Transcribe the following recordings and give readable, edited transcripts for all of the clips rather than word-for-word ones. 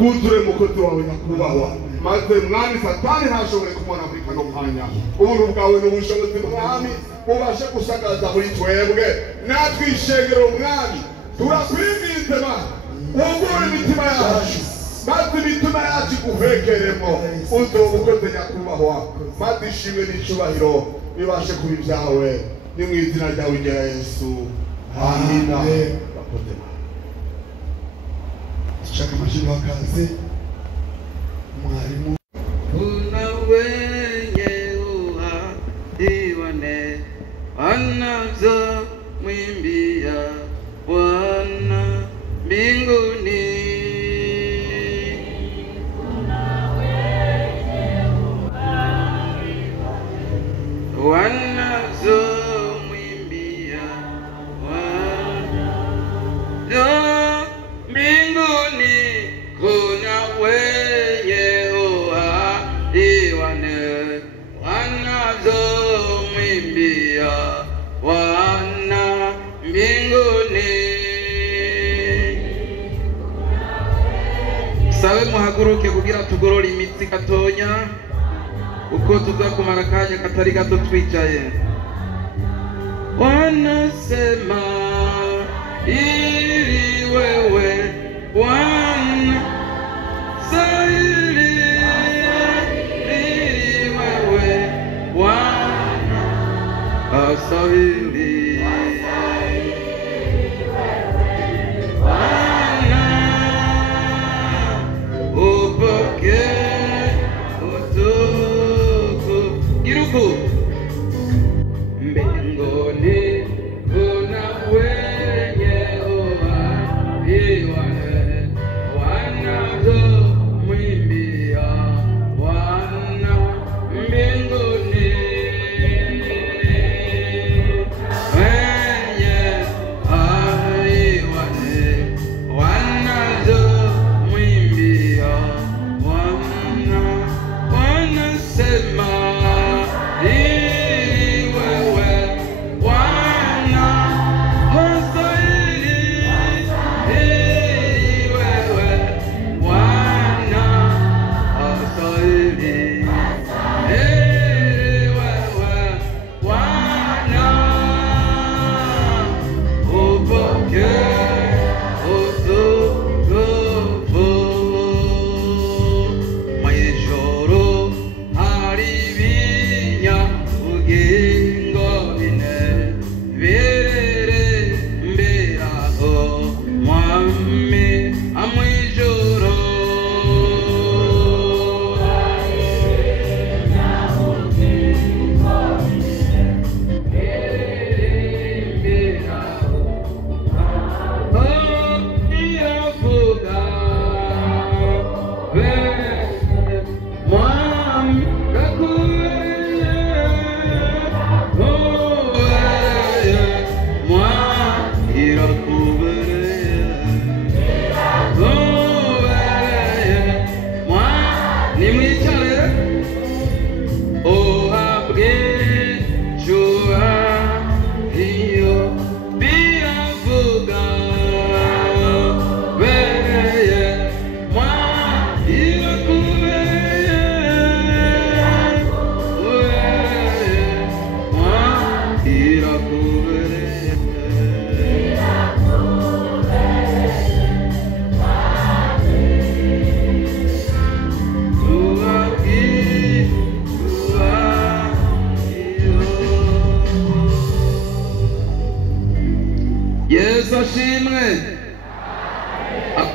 bwuzure mukozi wawe nyakubahwa maze mwami satani ntashobore kumubona muri kano mwanya ubuntu bwawe n'ubushobozi mwami ubashe gusagaza muri twebwe natwe ishengero mwami turakwinginze Mana ugure imitima yacu maze imitima yacu iguhekeremo uzoba ukoze nyakubahwa maze ishimwe n'icubahiro bibashe kuba ibyawe ni mu izina ryawe rya Yesu amina. Bakoze shaka mashini wakaze mwalimu kuna wenye uhadiwane anazo mwimbia Bwana mbinguni. Kuna wenye uhadiwane wanazo mwimbia Bwana mbinguni. Kuna wenye uhadiwane wanazo mwimbia Bwana mbinguni. Sabe muhaguruke kugira tugorora imitsi gatonya uko tuzakumara akanya katari gato twicaye. Wanasema ili wewe Bwana stahili, ili wewe Bwana astahili. Mbinguni kuna wenye uhadiwane wanazo mwimbia Bwana mbinguni. Wenye uhadiwane wanazo mwimbia Bwana wanasema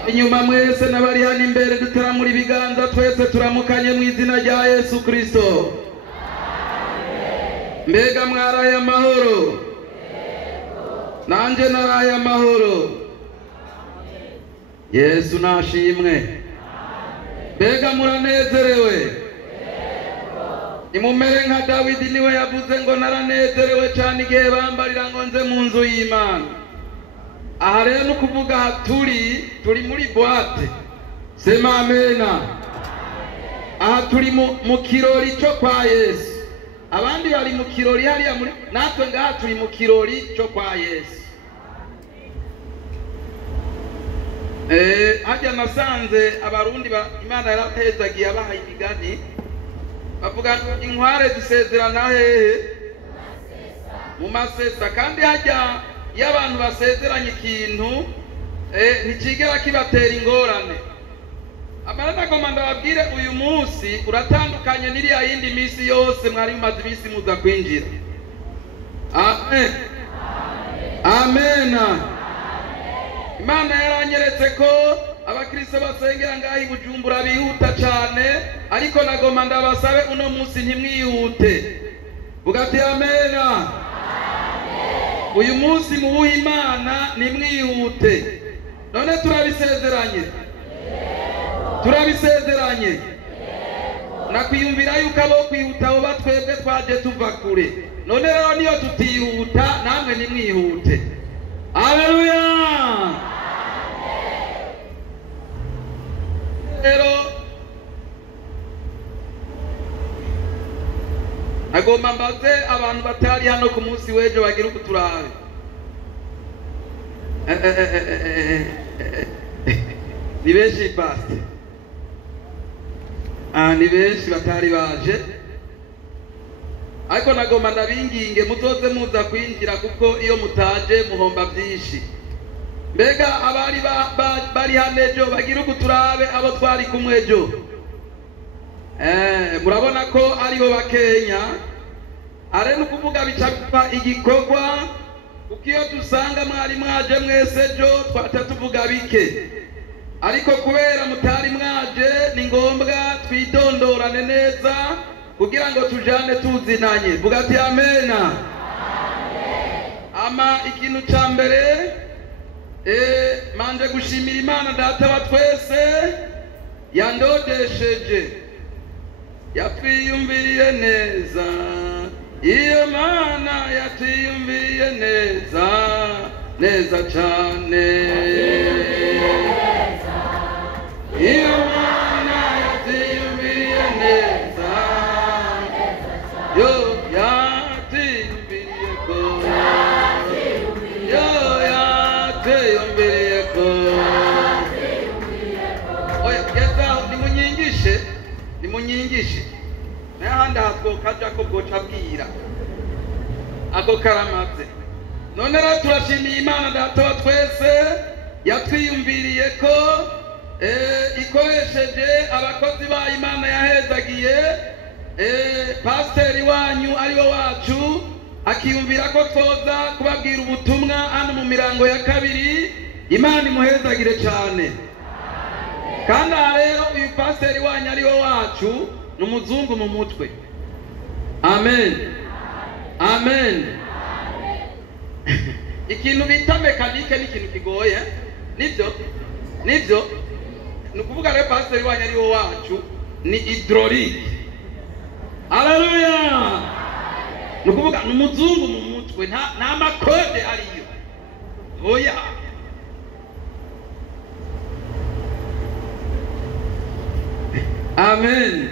inyuma mwese n'abari hano imbere dutaramura ibiganza twese turamukanye mu izina rya Yesu Kristo. Mbega mwaraye amahoro? Nanje naraye amahoro. Yesu nashimwe. Mbega muranezerewe? Nimumere nka Dawidi niwe yavuze ngo naranezerewe cyane igihe bambarira ngo nze mu nzu y'Imana. Aha rero no kuvuga turi muri boîte. Sema amena. Aha turi mu kirori cyo kwa Yesu. Abandi bari mu kirori hariya muri natwe ngaha turi mu kirori cyo kwa Yesu. hajya nasanze abarundi Imana yaratezagiye abahaye imigani bavuga ngo inkware zisezerana hehe mu masesa, kandi hajya iyo abantu basezeranye ikintu ntikigera kibatera ingorane. Amarana goma ndababwire uyu munsi uratandukanye n'iriya yindi minsi yose mwari mumaze iminsi muza kwinjira. Amen. Amen. Imana yaranyeretse ko abakristo basengera ngaho i Bujumbura bihuta cyane, ariko nagoma ndabasabe uno munsi ntimwihute. Bugati amen. Uyu munsi mubuhe Imana ntimwihute. None turabisezeranye. Turabisezeranye. Nakwiyumvira yuko abo kwihuta abo batwebwe twaje tuva kure. None rero niyo tutihuta namwe ntimwihute. Haleluya. Rero agomba mbaze abantu batari hano ku munsi w'ejo bagira ukuturabe. Ni benshi pastor. Ni benshi batari baje. Ariko nagomba ndabinginge muzoze muza kwinjira, kuko iyo mutaje muhomba byinshi. Mbega abari bari hano ejo bagira ukuturabe abo twari kumwe ejo. Murabona ko aribo bakenya. Are nukuvuga bicapa igikorwa, kuko iyo dusanga mwari mwaje mwese ejo twata tuvuga bike. Ariko kubera mutari mwaje ni ngombwa twidondorane neza kugira ngo tujane tuzinanye. Bugati amen. Ama ikintu ca mbere manje gushimira Imana data wa twese yandodesheje, yatwiyumviriye neza. Iyo Mana yatwiyumviriye neza, neza cyane. Iyo Mana yatwiyumviriye neza, yo yatwiyumviriye ko, yo yatwiyumviriye ko. Oya geza nimunyigishe n'ahandi hatwokaja ko bwoca bwira ako karamaze. None rero turashimiye Imana data wa twese yatwiyumviriye ko ikoresheje abakozi ba Imana yahezagiye. Pasiteri wanyu ari wo wacu akiyumvira ko twoza kubabwira ubutumwa hano mu mirango ya kabiri. Imana imuhezagire cyane. Kandi aha rero uyu pasiteri wanyu ari wo wacu ni umuzungu mu mutwe. Amen. Amen. Ikintu bita mekanike ni ikintu kigoye. Nibyo ni ukuvuga rero pasiteri wanyu ari wo wacu ni hydraulique. Haleluya. Ni ukuvuga ni umuzungu mu mutwe, nta makode ariyo. Oya. Amen.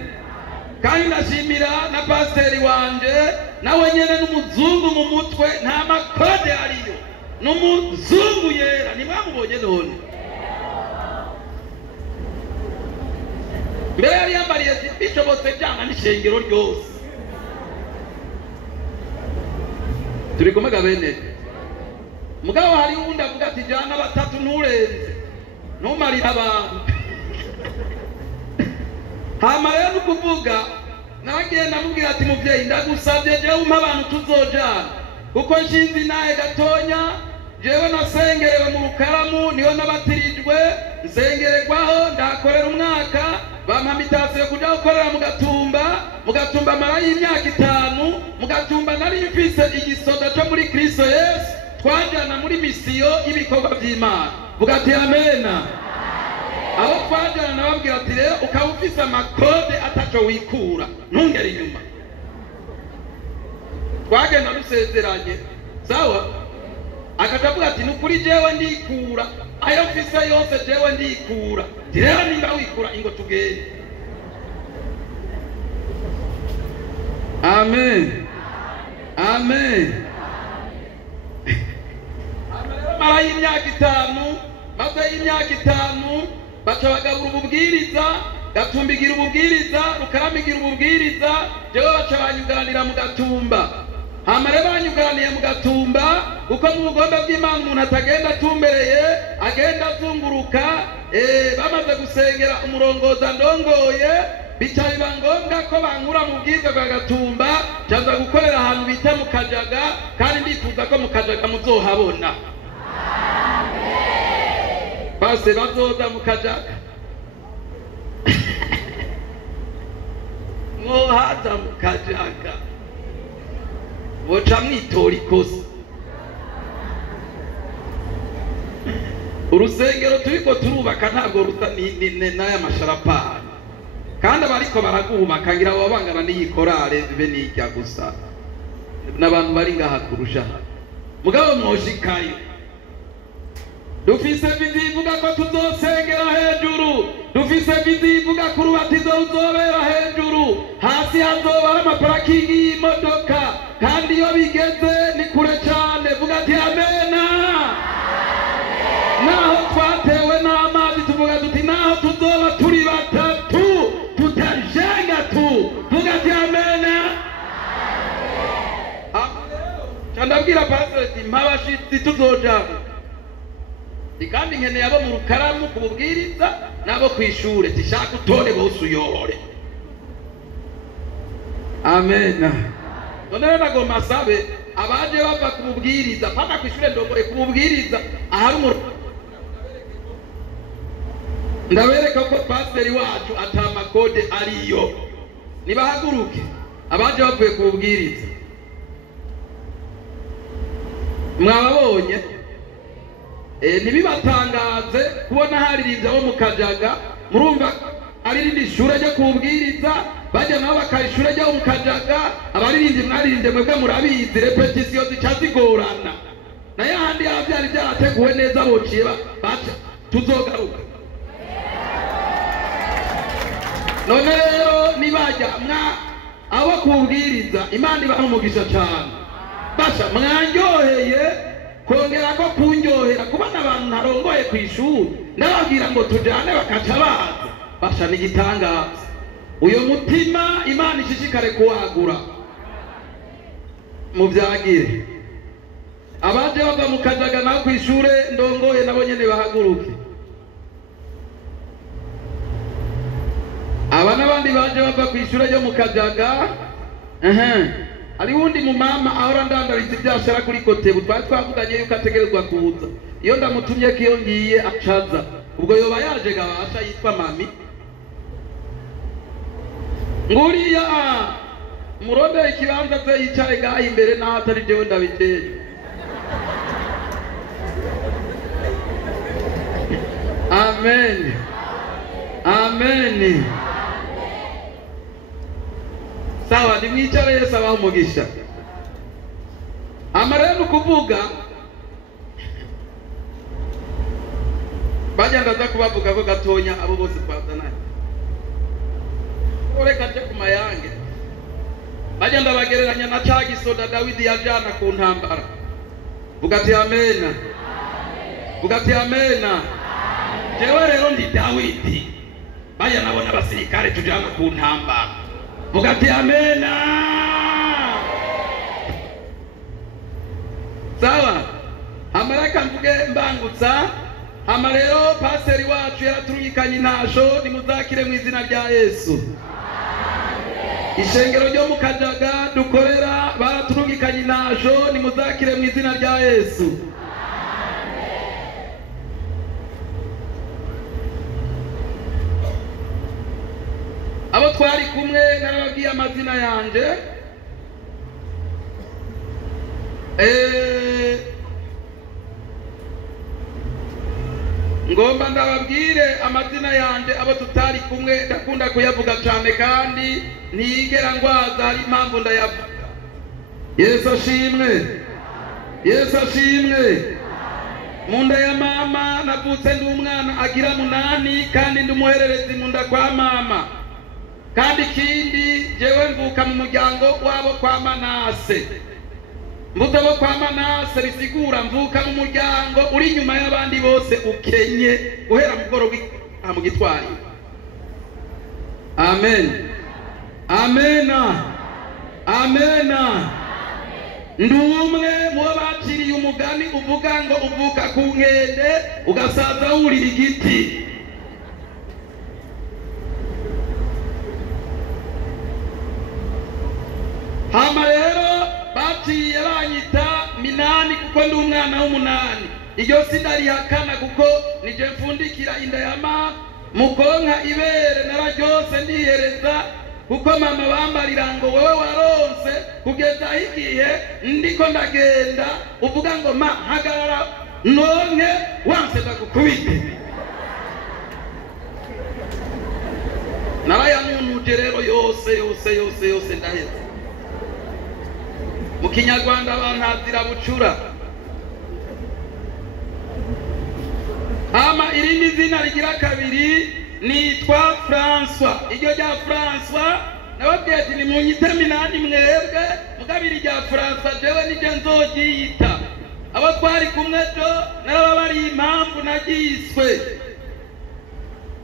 Kandi ndashimira na pasiteri wanje nawe nyene n'umuzungu mu mutwe, nta makode ariyo. N'umuzungu yera, nimwamubonye none. Mbere yari yambariye bishobotse byanga n'ishengero ryose. Turi kumega bene. Mugabo hari uwundi avuga ati jana batatu nturenze, ntumarira abantu. Hama rero nukuvuga nagenda mubwira ati muvyeyi ndagusabye jewe umpa abantu tuzojana, kuko nshinzi naye gatonya jewe nasengerewe mu Rukaramu, niho nabatirijwe nsengererwaho ndakorera umwaka. Bampa mitasiyo kuja gukorera mu Gatumba marayo imyaka 5. Mu Gatumba nari mfise igisoda cyo muri Kristo Yesu, twajana muri misiyo y'ibikorwa by'Imana. Bugati amen. Abo twajana nababwira ati rero ukaba ufise amakode ataco wikura ntungere inyuma. Twagenda dusezeranye sawa, akatavuga ati nukuri jewe ndikura, ayo mfise yose jewe ndikura. Rero nimba wikura ingo tugende. Amen. Amen. Marayo imyaka 5 maze abavyeyi imyaka 5 baca bagabura ububwiriza, Gatumbigira ububwiriza, Rukaramigira ububwiriza, jewe baca banyugaranira mu Gatumba. Hama rero banyugaraniye mu Gatumba kuko mu bugombe bw'Imana umuntu atagenda atumbereye, agenda azunguruka. Bamaze gusengera umurongoza ndongoye, bica biba ngombwa ko bankura mu bwiza bwa Gatumba, caza gukorera ahantu bita mu Kajaga, kandi ndifuza ko mu Kajaga muzohabona. Base bazoza mu Kajaga mwohaza mu Kajaga boca mwitora ikosa. Urusengero turiko turubaka ntabwo ruta n'aya masharapani, kandi abariko baragubaka ngira abo bangana n'iyikorare bibe n'ijya gusa n'abantu bari ngaha kurusha. Mugabo mwoshikayo dufise bizivuga ko tuzosengera hejuru, dufise bizivuga ko urubatizo ruzobera hejuru, hasi hazoba amaparakingi y'imodoka, kandi iyo bigeze ni kure cyane. Vuga ati amena. Naho twatewe n'amazi tuvuga tuti naho tuzoba turi batatu tutajenga tu. Vuga ati amena. Candabwira pastor ati mpabashitsi tuzojana, kandi nkeneye abo mu Rukaramu kububwiriza nabo kwishure, tishaka utore bose uyore. Amen. None nagomba sabe abaje bava kububwiriza paka kwishure ndongore kububwiriza ahari ndabereka ko pastor wacu atamakode ariyo, nibahaguruke abaje bavuye kububwiriza. Mwababonye ntibibatangaze kubona haririmbye abo mu Kajaga, murumva ari rindi shure ryo kubwiriza, bajya nabo bakayishure ryo mu Kajaga. Abaririmbye mwaririmbye mwebwe murabizi, repetition zicazigorana na yandi yavyari byarateguwe neza, bociye baca tuzogaruka. None rero nibajya abo kubwiriza, Imana ibaha umugisha cyane. Basha mwanyoheye kongera ko kunyohera kubana abantu narongoye kwishuri, ndababwira ngo tujane bakaca baza. Basha n'igitangaza uyo mutima Imana ishishikare kuwagura mu byagire. Abaje bava mu Kajaga naho kwishure ndongoye nabo nyene bahaguruke. Aba n'abandi baje bava kwishure ryo mu Kajaga, ari wundi mu mama ahora ndandariza ibyashara kuri Kotebu, twari twavuganye yuko ategerezwa kuza. Iyo ndamutumye ko iyo ngiye acaza, ubwo yoba yaje gabasha yitwa mami. Nguriya murondera ikibanza ze yicare gaha imbere naho atari jewe ndabiteje. Amen. Amen. Sawa, nimwicare Yesu abaha umugisha. Amarero kuvuga bajya ndaza kubavuga ko gatonya abo bose twazananye. Ureka je ku mayange bajya ndabagereranya na Cagisoda Dawidi yajana ku ntambara. Vuga ati amena. Vuga ati amena. Jewe rero ndi Dawidi, bajya nabona abasirikare tujana ku ntambara. Vuga ati amena. Sawa, amareka mvuge mbangutsa. Hama rero paseri wacu yaraturungikanye intasho, nimuzakire mu izina rya Yesu. Ishengero ryo mu Kajaga dukorera baraturungikanye intasho, nimuzakire mu izina rya Yesu. Abo twari kumwe narababwiye amazina yanje. Ngomba ndababwire amazina yanje abo tutari kumwe, ndakunda kuyavuga cyane kandi ntigera ngwaza, hari impamvu ndayavuga. Yesu ashimwe. Yesu ashimwe. Munda ya mama navutse ndi umwana agira 8 kandi ndi umuhererezi munda kwa mama. Kandi kindi jewe mvuka mu muryango wabo kwa Manase. mvuze abo kwa Manase bisigura mvuka mu muryango uri inyuma y'abandi bose ukenye guhera mu bworo mu gitwari. Amen, amena, amena. Ndumwe mu baciriye umugani uvuga ngo uvuka ku nkende ugasaza wurira igiti. Hama rero baciye banyita Minani kuko ndi umwana w'umunani. Iryo sindarihakana kuko nije mfundikira inda ya mama mukonka ibere nararyose ndihereza kuko mama bambarira ngo wewe waronse kugeza igihe ndiko ndagenda uvuga ngo ma hagarara nonke wanseza gukubite. Narayanunuje rero yose ndaheza. Mu Kinyarwanda bantazira bucura. Hama irindi zina rigira kabiri nitwa François. Iryo rya François nababwiye ati ni munyite Minani mwebwe, mugabiri rya François jewe nije nzogiyita. Abo twari kumwe jo narababari impamvu nagiswe.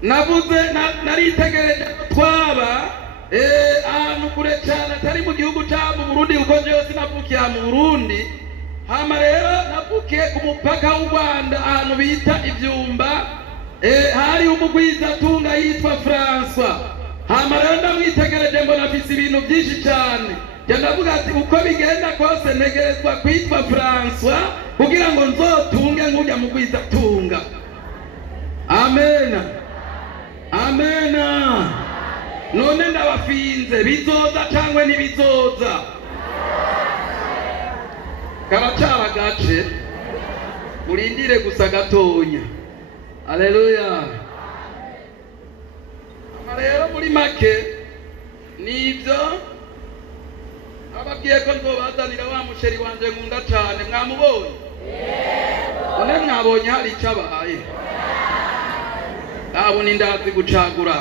Navuze naritegereje twaba ahantu kure cyane atari mu gihugu cya mu Burundi kuko jewe sinavukiye mu Burundi. Hama rero navukiye ku mupaka w'u Rwanda ahantu bita Ibyumba. Hari umugwizatunga yitwa François. Hama rero ndamwitegereje mbona afise ibintu byinshi cyane. Ndavuga ati uko bigenda kose ntegerezwa kwitwa François kugira ngo nzotunge nk'ujya mugwizatunga. Amena, amena. None ndabafinze bizoza cyangwa ntibizoza? Karacara gace urindire gusa gatonya. Haleluya. Rero muri make nibyo ababwiye ko nzobazanira wa musheri wanje nkunda cyane. Mwamubonye? None mwabonye hari icyabaye? Abo ni ndazi gucagura.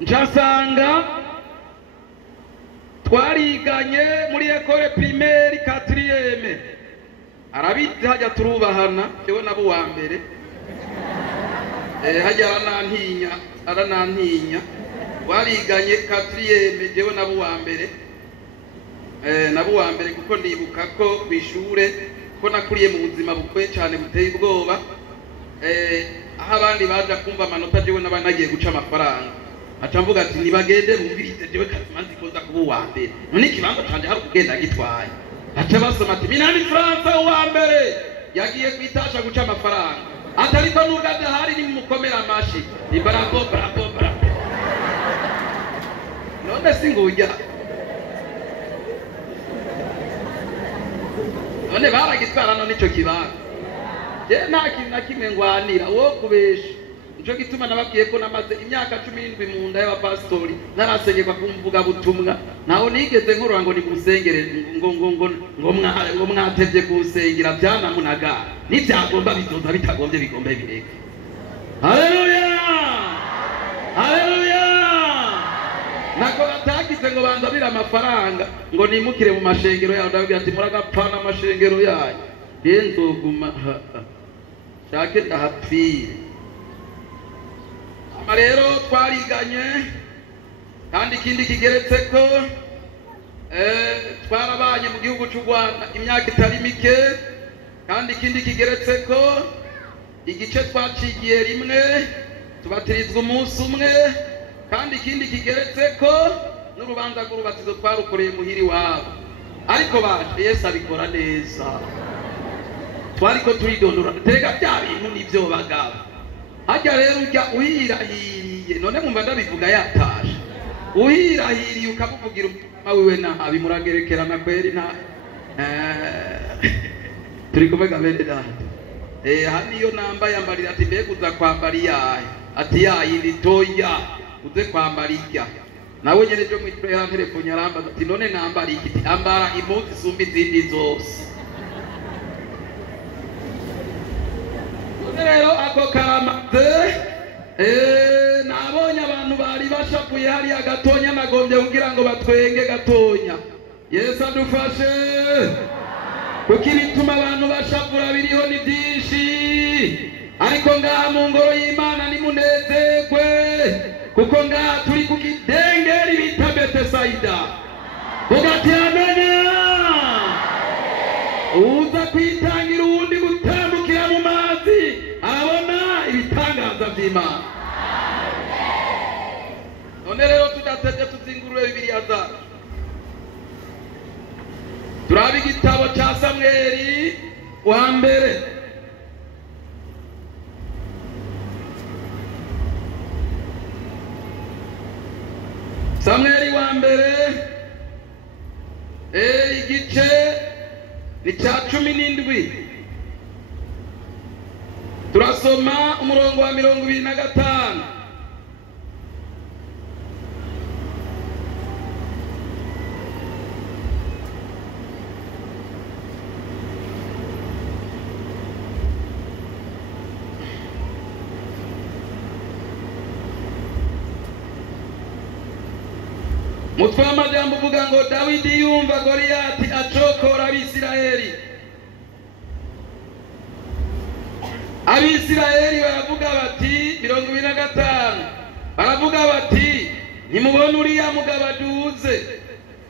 Nsanga twariganye muri ekole primaire 4e. Arabizi hajya turubahana jewe nabo wa mbere. Hajya aranantinya wariganye 4e jewe nabo wa mbere. Nabo wa mbere kuko ndibuka ko kwishure ko nakuriye mu buzima bukwe cyane buteye ubwoba. Aho abandi baje kumva amanota jewe nabana nagiye guca amafaranga. Atamvuga ati nibagende bumvirize jewe kazimanzi koza kuba wa mbere. None kibango canje hari kugenda gitwaye. Acha basoma ati Minani François wa mbere yagiye kwitasha guca amafaranga. Atariko nugaze hari ni mukomera amashi. Ni bravo. None singuja. None baragitwara none ico kibango. Je nta kintu na kimwe ngwanira wo kubesha. Nico gituma nababwiye ko namaze imyaka 17 mu nda y'abapastori narasengerwa kumvuga butumwa. Naho nigeze nkorora ngo nimusengere ngo mwatevye kusengera byanamunaga. Nibyagomba bizoza bitagombye bigombe bireke. Haleluya! Haleluya! Nako batagize ngo banzabira amafaranga ngo nimukire mu mashengero yawe. Ndabwira ati muragapana amashengero yayo. Yenzoguma shake ndahapfire. Rero twariganye kandi ikindi kigeretse ko twarabanye mu gihugu cy'u Rwanda imyaka itari mike. Kandi ikindi kigeretse ko igice twacigiye rimwe tubatirizwa umunsi umwe. Kandi ikindi kigeretse ko n'urubanza rw'urubatizo twarukoreye muhiri wabo. Ariko baje Yesu abikora neza. Twariko turidondora tega bya bintu nivyo bagabo. Hajya rero ujya uhirahiriye none mwumva ndabivuga yatasha. Uhirahiriye ukavugira umama wiwe nabi muragerekerana kweri nta turi kumega bene data. Haniyo namba yambarira ati mbega uza kwambara iyahe? Ati yayindi toya uze kwambara ijya. nawe nyene jo mwitwe ya telefone arambaza ati none nambara iki ambara impuzu isumba izindi zose. Rero ako karamaze nabonye abantu bari bashavuye hariya gatonya nagombye kugira ngo batwenge gatonya. Yesu adufashe kuko ibituma abantu bashavura biriho ni byinshi, ariko ngaha mu ngoro y'Imana nimunezerwe kuko ngaha turi ku kidengeri bita Betesayida. Ugati amenya uza kwitangira uwundi gutambukira mu mazi abona ibitangaza vy'Imana. None rero tudatevye tuzingurure Bibiliya zacu turabe igitabo ca Samweli wa mbere Samweli wa mbere igice ni ca 17 turasoma umurongo wa 25. Mutwe w'amajambo uvuga ngo Dawidi yumva Goliyati acokora Abisirayeli. Abisirayeli baravuga bati 25 baravuga bati nimubona uriya mugabo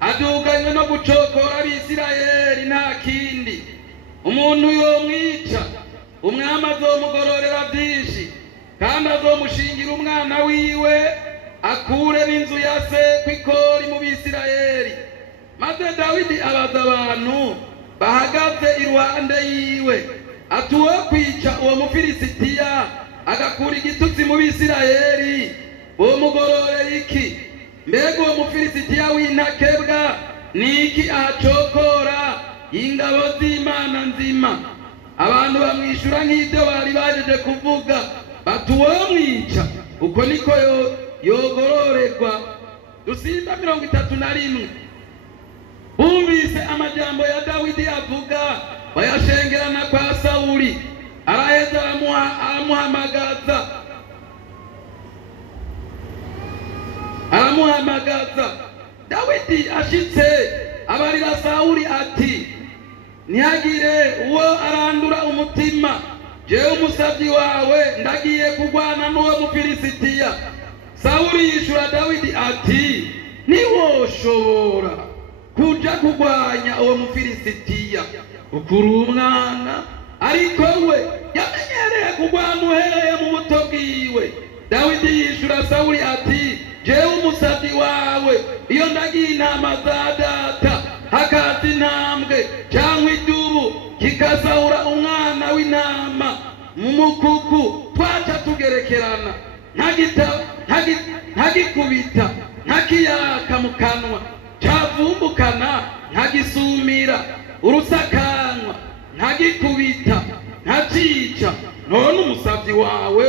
aduganywe no gucokora Abisirayeli nta kindi, umuntu yomwica umwami azomugororera byinshi kandi azomushingira umwana wiwe akure n'inzu ya se kw'ikori mu Bisirayeli. Maze Dawidi abaza abantu bahagaze iruhande yiwe ati uwo kwica uwo Mufilisitiya agakura igitutsi mu Bisirayeli bomugororera iki? Mbega uwo Mufilisitiya w'intakebwa niki ahacokora ingabo z'Imana nzima? Abantu bamwishura nk'ibyo bari bajeje kuvuga bati uwo mwica uko niko yogororerwa. Dusimba 31 bumvise amajambo ya Dawidi avuga bayashengerana kwa Sauli, araheza aramuhamagaza. Dawidi ashitse abarira Sauli ati ntihagire uwo arandura umutima, jewe umusavyi wawe ndagiye kugwana n'uwo Mufilisitiya. Sauli yishura Dawidi ati niwoshobora kuja kugwanya uwo Mufilisitiya ukuri umwana, ariko we yamenyereye kugwana uhereye mu buto bwiwe. Dawidi yishura Sauli ati jewe umusavyi wawe iyo ndagiye intama za data hakaza intambwe cyangwa idubu kikazahura umwana w'intama mu mukuku twaca tugerekerana ntagikubita ntakiyaka mu kanwa cyavumbukana ntagisumira urusakanwa ntagikubita ntacica. None umusavyi wawe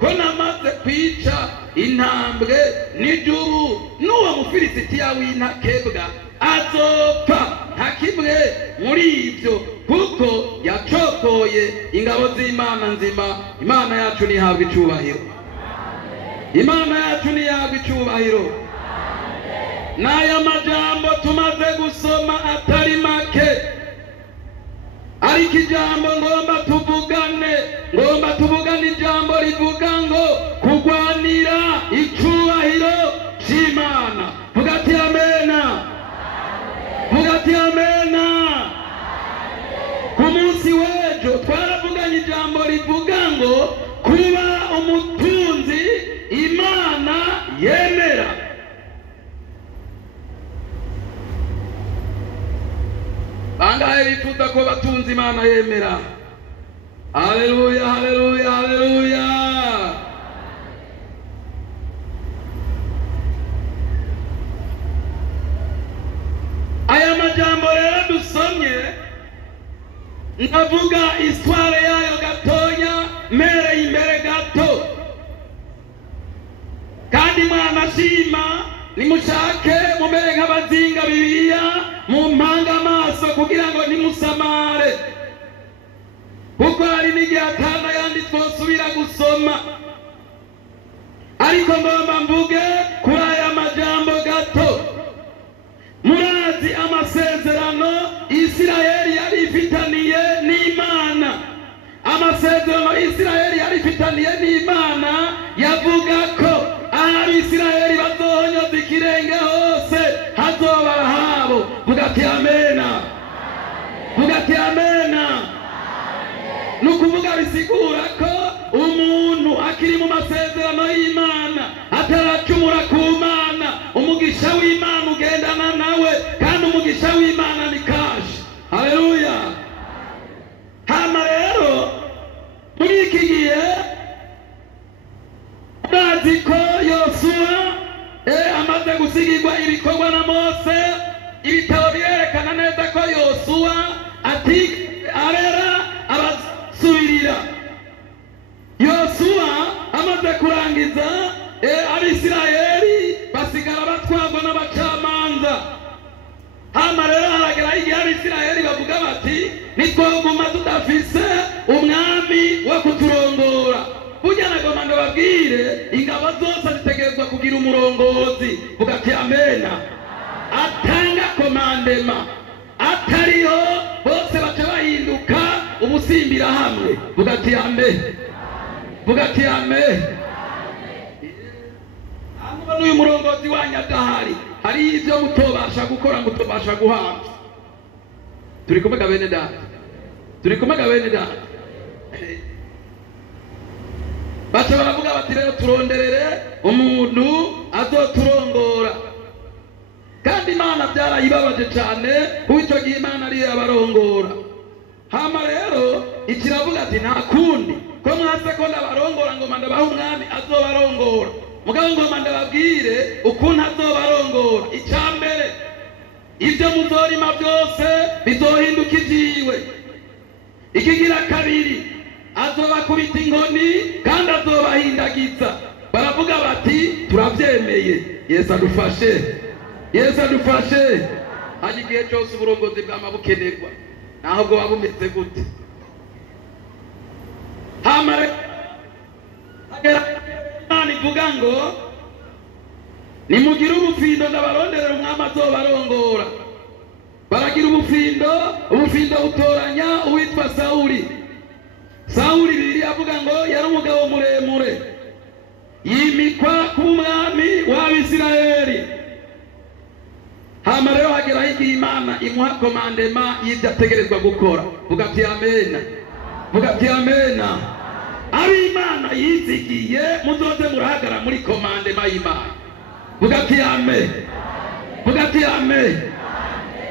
ko namaze kwica intambwe n'idubu n'uwo Mufilisitiya w'intakebwa azopfa nta kimwe muri ibyo kuko yacokoye ingabo z'Imana nzima. Imana yacu nihabwa icubahiro, Imana yacu nihabwa icubahiro. N'aya majambo tumaze gusoma atari make, ariko ijambo ngomba tuvugane ijambo rivuga ngo kugwanira icubahiro c'Imana. Vuga ati amena, vuga ati amena. Ku munsi w'ejo twaravuganye ijambo rivuga ngo kuba umutunzi Imana yemera. Bangahe bifuza ko batunzi Imana yemera? Haleluya, haleluya, haleluya. Aya majambo rero dusomye ndavuga isware yayo gatonya mereye imbere gato, kandi mwana shima nimushake mumere nk'abazinga Bibiliya mu mpanga amaso kugira ngo ntimusamare, kuko hari n'igihe atana yandi twosubira gusoma. Ariko ngomba mvuge kuri aya majambo gato. Murazi amasezerano Isirayeli yari ifitaniye n'Imana. Amasezerano Isirayeli yari ifitaniye n'Imana yavuga ko ahari Isirayeli bazohonyoza ikirenge hose hazoba habo. Vuga ati amena. Vuga ati amena. Nukuvuga bisigura ko umuntu akiri mu masezerano y'Imana ataracumura ku Mana, umugisha w'Imana ugendana nawe, kandi umugisha w'Imana ni kashi. Haleluya. Hama rero muri iki gihe urazi ko Yosuwa amaze gusigirwa ibikorwa na Mose, ibitabo birerekana neza ko Yosuwa arera abasubirira. Yosuwa amaze kurangiza Abisirayeli basigara batwagwa n'abacamanza. Hama rero haragera igihe Abisirayeli bavuga bati nitwoguma tudafise umwami wo kuturongora. Burya nagomba ndababwire ingabo zose zitegerezwa kugira umurongozi. Vuga ati amena. Atanga komandema, atariho bose baca bahinduka ubusimbira hamwe. Vuga ati amen. Vuga ati amen. Hanyuma n'uyu murongozi wanyu adahari, hari ibyo mutobasha gukora, mutobasha guhabwa. Turi kumwe bene data, turi kumwe bene data. Baca baravuga bati rero turonderere umuntu azoturongora. Kandi Imana byarayibabaje cyane, kuko icyo gihe Imana ari yabarongora. Hama rero ikiravuga ati nta kundi ko mwase ko ndabarongora ngo mandabaho umwami azobarongora. Mugabo ngo mandababwire ukuntu azobarongora. Icyambere, ibyo muzorima byose bizohinduka ibyiwe. Ikigira kabiri, azobakubita inkoni kandi azobahindagiza. Baravuga bati turabyemeye. Yesu adufashe, Yesu adufashe. Hanyuma igihe cyose uburongozi bw'amabukenerwa naho bwo wabumeze gute. Hamare Imana ivuga ngo nimugire ubufindo ndabaronderera umwami azobarongora. Baragira ubufindo butoranya uwitwa Sawuli. Sawuli Bibiliya avuga ngo yari umugabo muremure, yimikwa kuba umwami w'Abisirayeli. Hama rero hagera igihe Imana imuha komandema y'ibyo ategerezwa gukora. Vuga ati amena. Vuga ati amena. Ari Imana yizigiye muzoze murahagara muri komandema y'Imana. Vuga ati amen. Vuga ati amen.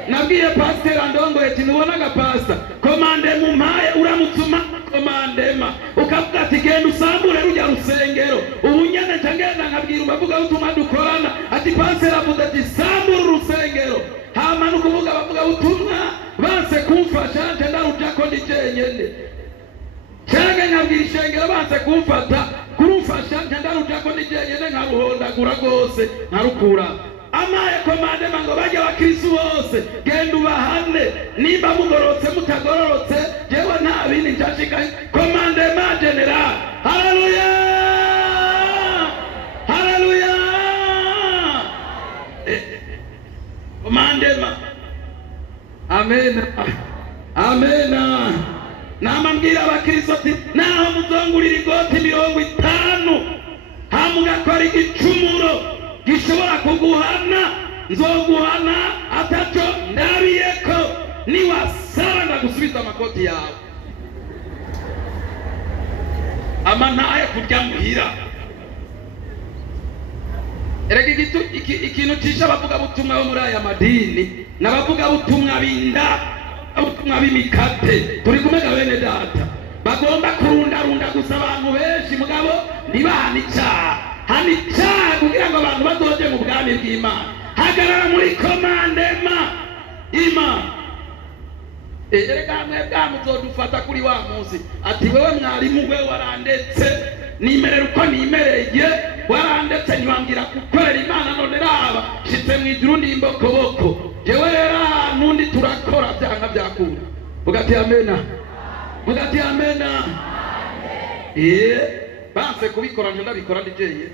Nabwiye pastor Andongo ati nubonaga pastor komandema umpaye uramutuma komandema ukavuga ati genda usambure rujya rusengero. Ubu nyene ntagenda nkabwira ubavuga utuma dukorana ati pastor avuga ati sambura urusengero. Hama nukuvuga bavuga utumwa banse kumfasha ntenda rujako ndi jenyene. Cyangwa nkabwira ishengero banse kumfata kurumfasha ntenda rujako ndi jenyene nkaruhondagura rwose nkarukura. Amaye komandema ngo bajya abakristo bose genda ubahane, nimba mugorotse mutagororotse jewe nta bindi njashikaye. Komandema general. Haleluya, haleluya. Komandema. Amen, amen. Namambwira abakristo ati naho muzongurira igoti 50 hamugakora igicumuro gishobora kuguhana, nzoguhana ataco ndabiyeko niwasara ndagusubiza amakoti yawe. Ama ntaye kurya muhira. Erega ikintu cisha bavuga butumwa bo muri aya madini nabavuga butumwa binda, ubutumwa b'imikate. Turi kumega bene data, bagomba kurundarunda gusa abantu benshi mugabo ntibahana icyaha. Hani icyaha kugira ngo abantu bazoje mu bwami bw'Imana. Hagarara muri komandema Imana. Erega mwebwe muzodufata kuri wa munsi ati wewe mwarimu we warandetse nimerera uko nimereye warandetse ntiwambwira gukorera Imana none raba shitse mu ijuru ndi imbokoboko jewe rero ahantu ndi turakora byanga byakunda mugati amena mugati amena banse kubikora ndabikora ndijeye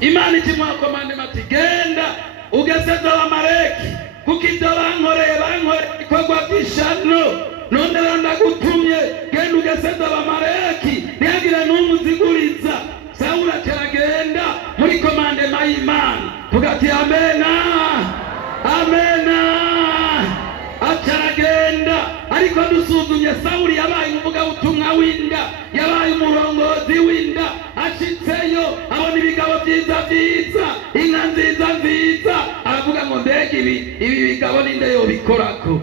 Imana ikimwa komande mati genda ugeseza abamareki kuko ibyo bankoreye ikorwa by'ishano none randagutumye genda ugeseza abamareki ntihagire n'umuziguriza Sawuli acaragenda muri komande y'Imana tugati amena amena acaragenda ariko dusuzumye Sawuli yabaye umuvugabutumwa w'inda yabaye umurongozi w'inda ashitseyo abona ibigabo byiza byiza inka nziza nziza aravuga ngo mbega ibi bigabo ninde yo bikorako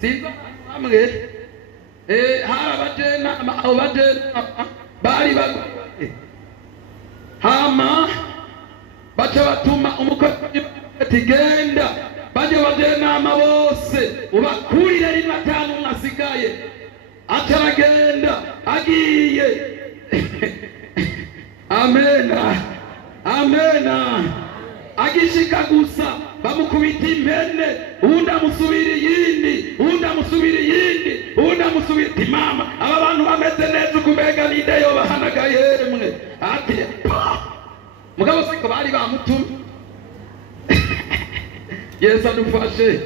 sinza bamwe hari abajena abo bajena bari hama baca batuma umukozi ati genda baje bajenama bose ubakurire rimwe atanu mwasigaye acaragenda agiye amena amena agishika gusa bamukubita impene uwundi amusubira iyindi uwundi amusubira iyindi uwundi amusubira ati mama aba bantu bameze neza ukubega ninde yo bahanagaye mwe ati mugabo siko bari bamutumye Yesu adufashe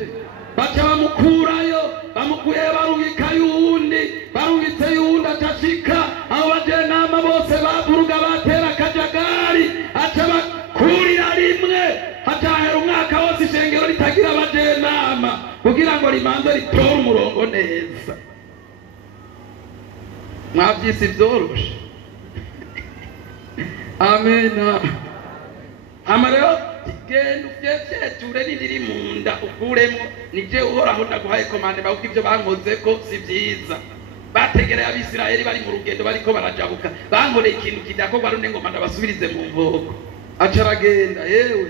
baca bamukurayo bamukuye barungika yundi barungitse yundi atashika abo bajenama bose bavuruga batera akajagari aca bakurira rimwe hatahera umwaka wose ishengero ritagira abajenama kugira ngo rimanze ritore umurongo neza mwavyisi vyoroshe amena amareo genda uvyeture niriri munda ukuremo nije uhoraho ndaguhaye komande bavuga ivyo bankozeko si vyiza bategereye abisirayeli bari mu rugendo bariko barajabuka bankoreye ikintu kidakorwa none ngo ndabasubirize mu mvoko acaragenda yewe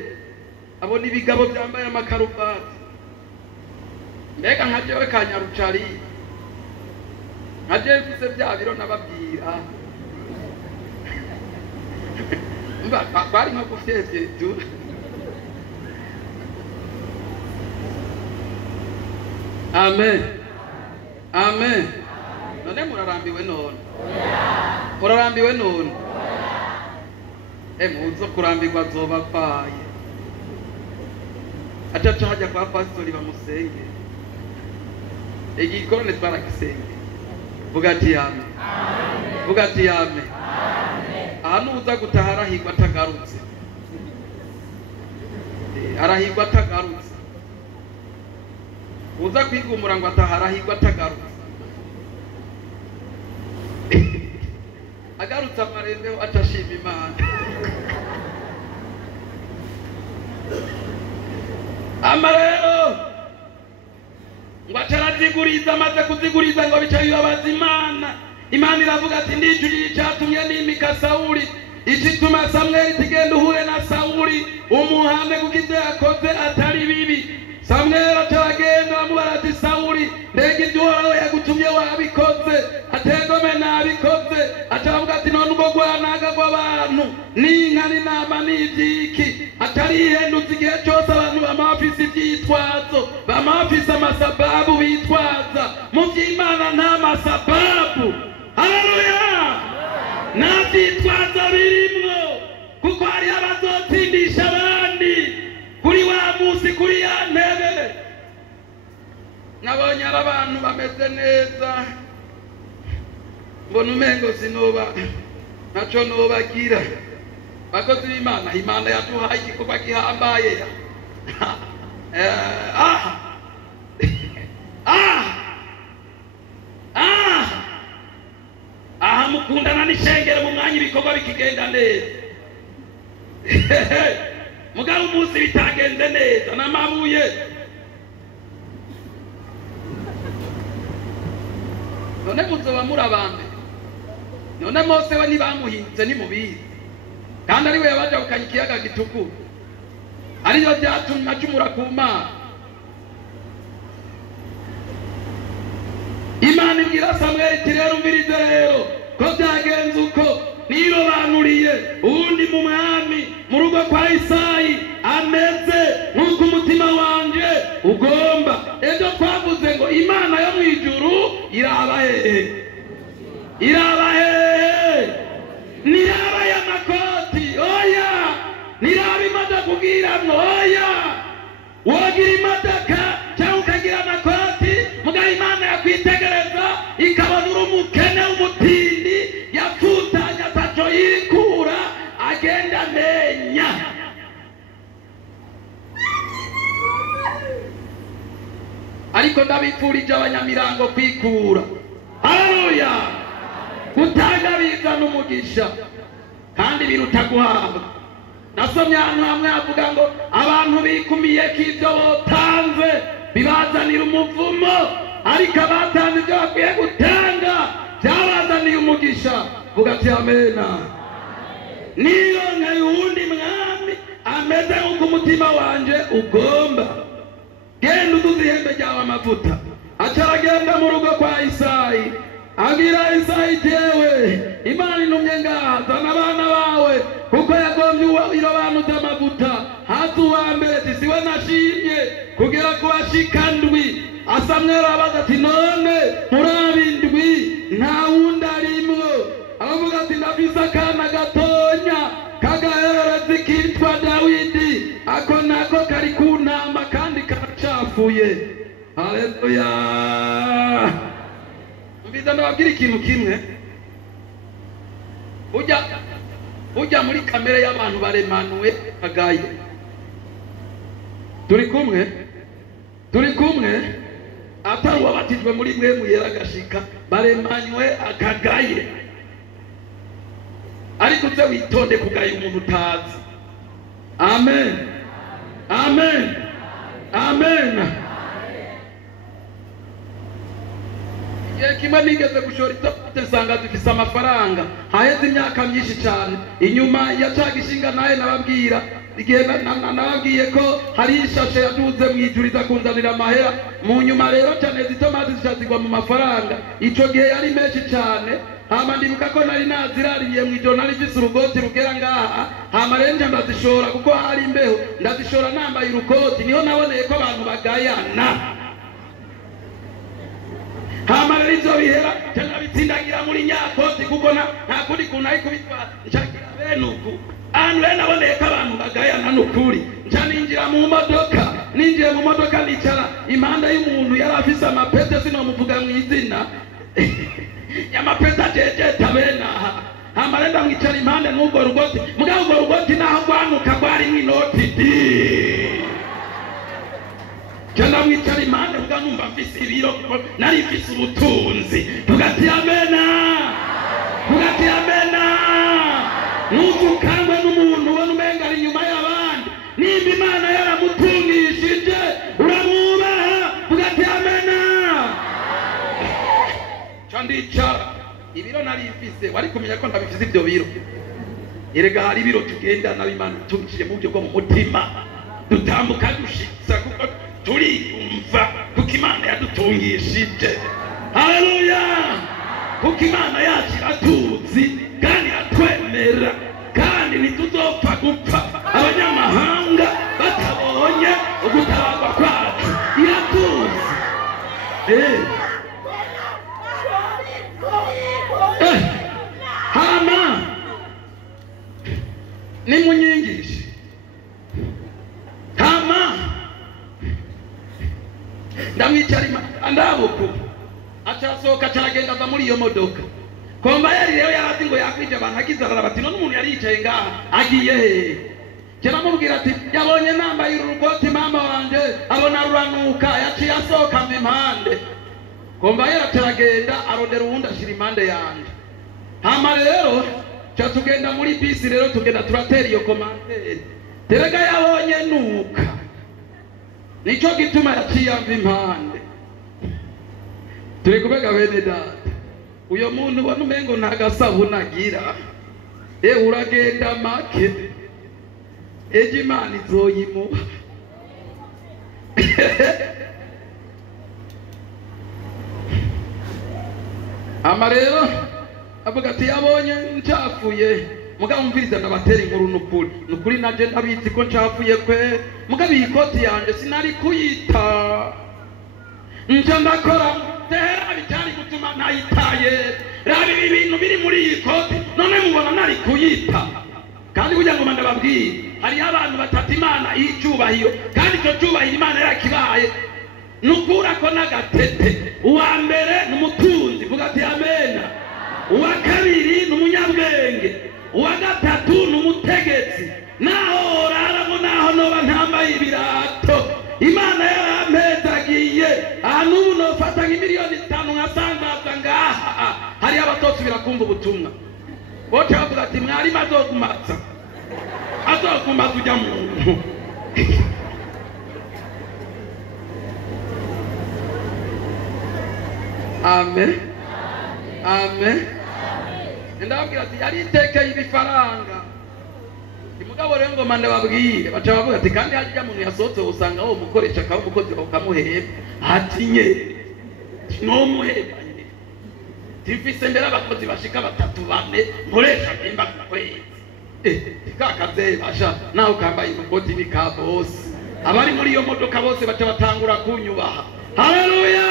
abona ibigabo byambaye amakaruvati mbega nka jewe kanyarucari nka jewe mfise vya biro nababwira bari nko gufyevye tu amen amen none murarambiwe none murarambiwe none muzo kurambirwa zoba paye acaca hajya kwa pastori bamusenge igikorane twaragisenge vuga ati amen vuga ati amen ahantu uza gutaha arahigwa atagarutse arahigwa atagarutse uza kwigumura ngo ataha arahigwa atagarutse agarutse amarembeho atashima Imana amarero ngo acaraziguriza amaze kuziguriza ngo bica bibabaza Imana iravuga ati ndijuriye icyatumye nimika Sawuli igituma Samweli tigenda uhure na Sawuli umuhame kuko ibyo yakoze atari bibi Samweli acaragenda amubara ati Sawuli mbega ibyo Uhoraho yagutumye wabikoze ategome nabikoze acaravuga ati none ubwo rwanaga rw'abantu n'inka n'intama n'ivyiki atarihenduza igihe cyose abantu bamafise ivyitwazo bamafise amasababu bitwaza mu vy'Imana nta masababu haleluya nta vyitwazo birimwo kuko hari abazotsindisha abandi kuri wa musi kuri ya ntebe nabonye ari abantu bameze neza mbona umengo sinoba naco nobagira bakozi b'Imana Imana yaduhaye igikorwa gihambaye aha mukundana n'ishengero mu mwanya ibikorwa bikigenda neza mugabo umunsi bitagenze neza n'amabuye none muzoba muri abambe none Mose we ntibamuhinze nimubizi kandi ari we yabajabukanye ikiyaga gitukura ariyo byatumye acumura ku Mana Imana ibwira Samweli iti rero umvirize rero ko byagenze uko nirobanuriye uwundi mu mwami mu rugo kwa Isayi ameze nk'uko umutima wanje ugomba. Ejo twavuze ngo Imana yo mu ijuru iraba hehe? Iraba hehe? Niraba y'amakoti oya, niraba imodoka ugiramwo oya. Wogira imodoka cyangwa ukagira amakoti mugabo Imana yakwitegereza ikabona uri umukene w'umutindi yapfutanya ataco yikura agenda amenya. Ariko ndabipfurije abanyamirango kwikura. Haleluya! Gutanga bizana umugisha kandi biruta guhabwa. Nasomye ahantu hamwe havuga ngo abantu bikumiye ko ibyo botanze bibazanira umuvumo, ariko abatanze ibyo bakwiye gutanga byabazaniye umugisha. Vuga ati amena. Nironkeye uwundi mwami ameze nk'uko umutima wanje ugomba. Genda uduze ihembe ryawe amavuta. Aca aragenda mu rugo kwa Isayi abwira Isayi jewe Imana intumye ngaha zana abana bawe kuko yagombye irobanuza amavuta. Haza uwa mbere ati siwe nashimye kugera ku bashika ndwi. Samweli abaza ati none murabe indwi nta wundi arimwo? Aravuga ati ndafise akana gatonya k'agahererezi kitwa Dawidi, ako nako kari ku ntama kandi karacafuye. Haleluya! Mbiza ndababwira ikintu kimwe, ujya muri kamere y'abantu baremanuwe kagaye. Turi kumwe atari wabatijwe muri mwe muyera agashika baremanywe akagaye. Ariko uze witonde kugaya umuntu utazi. Amen, amen, amen. Kimwe nigeze gushora itomate nsanga zifise amafaranga haheze imyaka myinshi cyane. Inyuma ya cagishinga naye nababwira igihe nababwiye ko hari ishashe yaduze mu ijuru iza kunzanira amahera. Mu nyuma rero cyane zitomate zishazigwa mu mafaranga. Ico gihe yari menshi cyane. Hama ndibuka ko nari nazirariye mu ijoro, nari mfise urugoti rugera ngaha. Hama rero nja ndazishora kuko hari imbeho, ndazishora nambaye urukoti. Niho naboneye ko abantu bagayana. Hama rero ivyo bihera cyangwa bitsindagira muri nyakoti kuko nta kundi kuntu ari kubitwara. Nshakira bene uku ahantu rero naboneye ko abantu bagayana n'ukuri. Nca ninjira mu modoka, ninjiye mu modoka nicara impande y'umuntu yari afise amapete sinomuvuga mu izina y'amapete ajejeta bene aha. Hama rero ndamwicara impande n'ubwo rugoti, mugabo ubwo rugoti naho rwanuka rwarimwo inoti di. Cyanda mwicara impande vuga numva mfise ibiro nari mfise ubutunzi. Tugati amena, tugati amena. Nuzukangwe n'umuntu ubona umenga ari inyuma y'abandi. Nimba Imana yaramutungishije uramwubaha. Tugati amena. Candicara ibiro nari mfise wari kumenya ko ndabifise ibyo biro. Erega hari ibiro tugenda na Imana tungishije mu byo bwo mu mutima. Dutambuka dushitsa kuko turiyumva kuko Imana yadutungishije. Haleluya! Kuko Imana yacu iratuzi kandi iratwemera kandi ntituzopfa gupfa abanyamahanga batabonye ugutabarwa kwacu. Iratuzi. Hama nimunyigishe. Hama ndamwicara andabuku acasohoka caragenda ava muri iyo modoka. Kombayeri rero yarazi ngo yakwije abantu akizarara bati none umuntu yari yicaye ngaha agiye hehe? Kiramubwira ati yabonye nambaye urugoti mama wanje abona ruranuka yaciye asohoka mu impande. Kombayeri acaragenda arondera uwundi ashira impande yanje. Hama rero ca tugenda muri bisi rero tugenda turatera iyo komanderi. Terega yabonye nuka. Nico gituma yaciye amva impande. Turi kubega bene data. Uyo muntu ubona umengo nta gasabuni agira. Uragenda make. Ejo Imana izoyimuha. hama rero avuga ati yabonye ncapfuye mugabo umviriza ndabatera inkuru nukuri naje ndabizi ko ncapfuye kwe mugabo iyi koti yanje sinari kuyita nca ndakora tera bitari gutuma ntayitaye rabi ibintu biri muri iyi koti none mubona nari kuyita kandi kugira ngo ndababwire hari abantu batatu Imana icubahiro kandi icyo cubahiro Imana yarakibaye nukura ko nagatete uwa mbere n'umutunzi vuga ati amena uwa kabiri n'umunyabwenge uwa gatatu n'umutegetsi naho oraramo naho noba ntambaye ibirato Imana yarampezagiye ahantu ubu nofata nk'imiliyoni 5 nkasandaza ngaha hari abatotsi birakumva ubutumwa bote bavuga ati mwari mazokumaza ujya muntu amen amen ndababwira ati yari itekeye ibifaranga imugabo rero ngo mande babwire baca bavuga ati kandi hajya muntu yasohotse usanga wo mukoresha akaho umukozi bakamuheba atinye no muhebanye tifise mbere abakozi bashika 3-4 nkoresha bimba kwezi kakaze basha naho kambaye ikoti bika bose abari muri iyo modoka bose baca batangura kunyubaha haleluya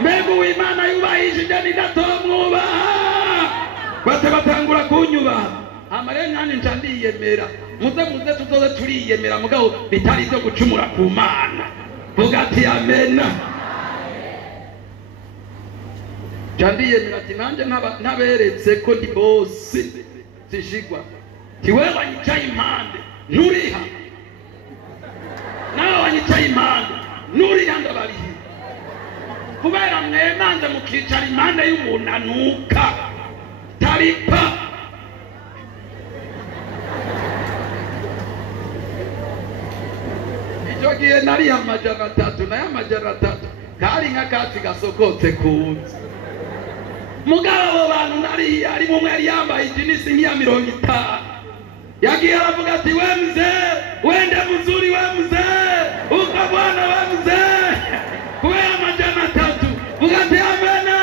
mbegu w'Imana yubahishije nidatomwubaha baca batangura kunyubaha amare nani ncandiyemera muze tuzoze turiyemera mugabo bitari byo gucumura ku Mana vuga ati amena candiyemera ati nanje ntaberetse ko ndi bose zishigwa tiwewe wanyicaye impande nuriha nawe wanyicaye impande nuriha ndabarihe kubera mwemanze mukicara impande y'umuntu anuka taripa icyo gihe nari amajana 3 nayo amajana 3 kari nk'akatsi gasokotse kunzi mugabo bantu nari ari mumwe yari yambaye jinisi nk'iya 50 yagiye aravuga ati we mzee wende mzuri we mzee uko bwana we mzee kubera amajana 3 vuga ati amena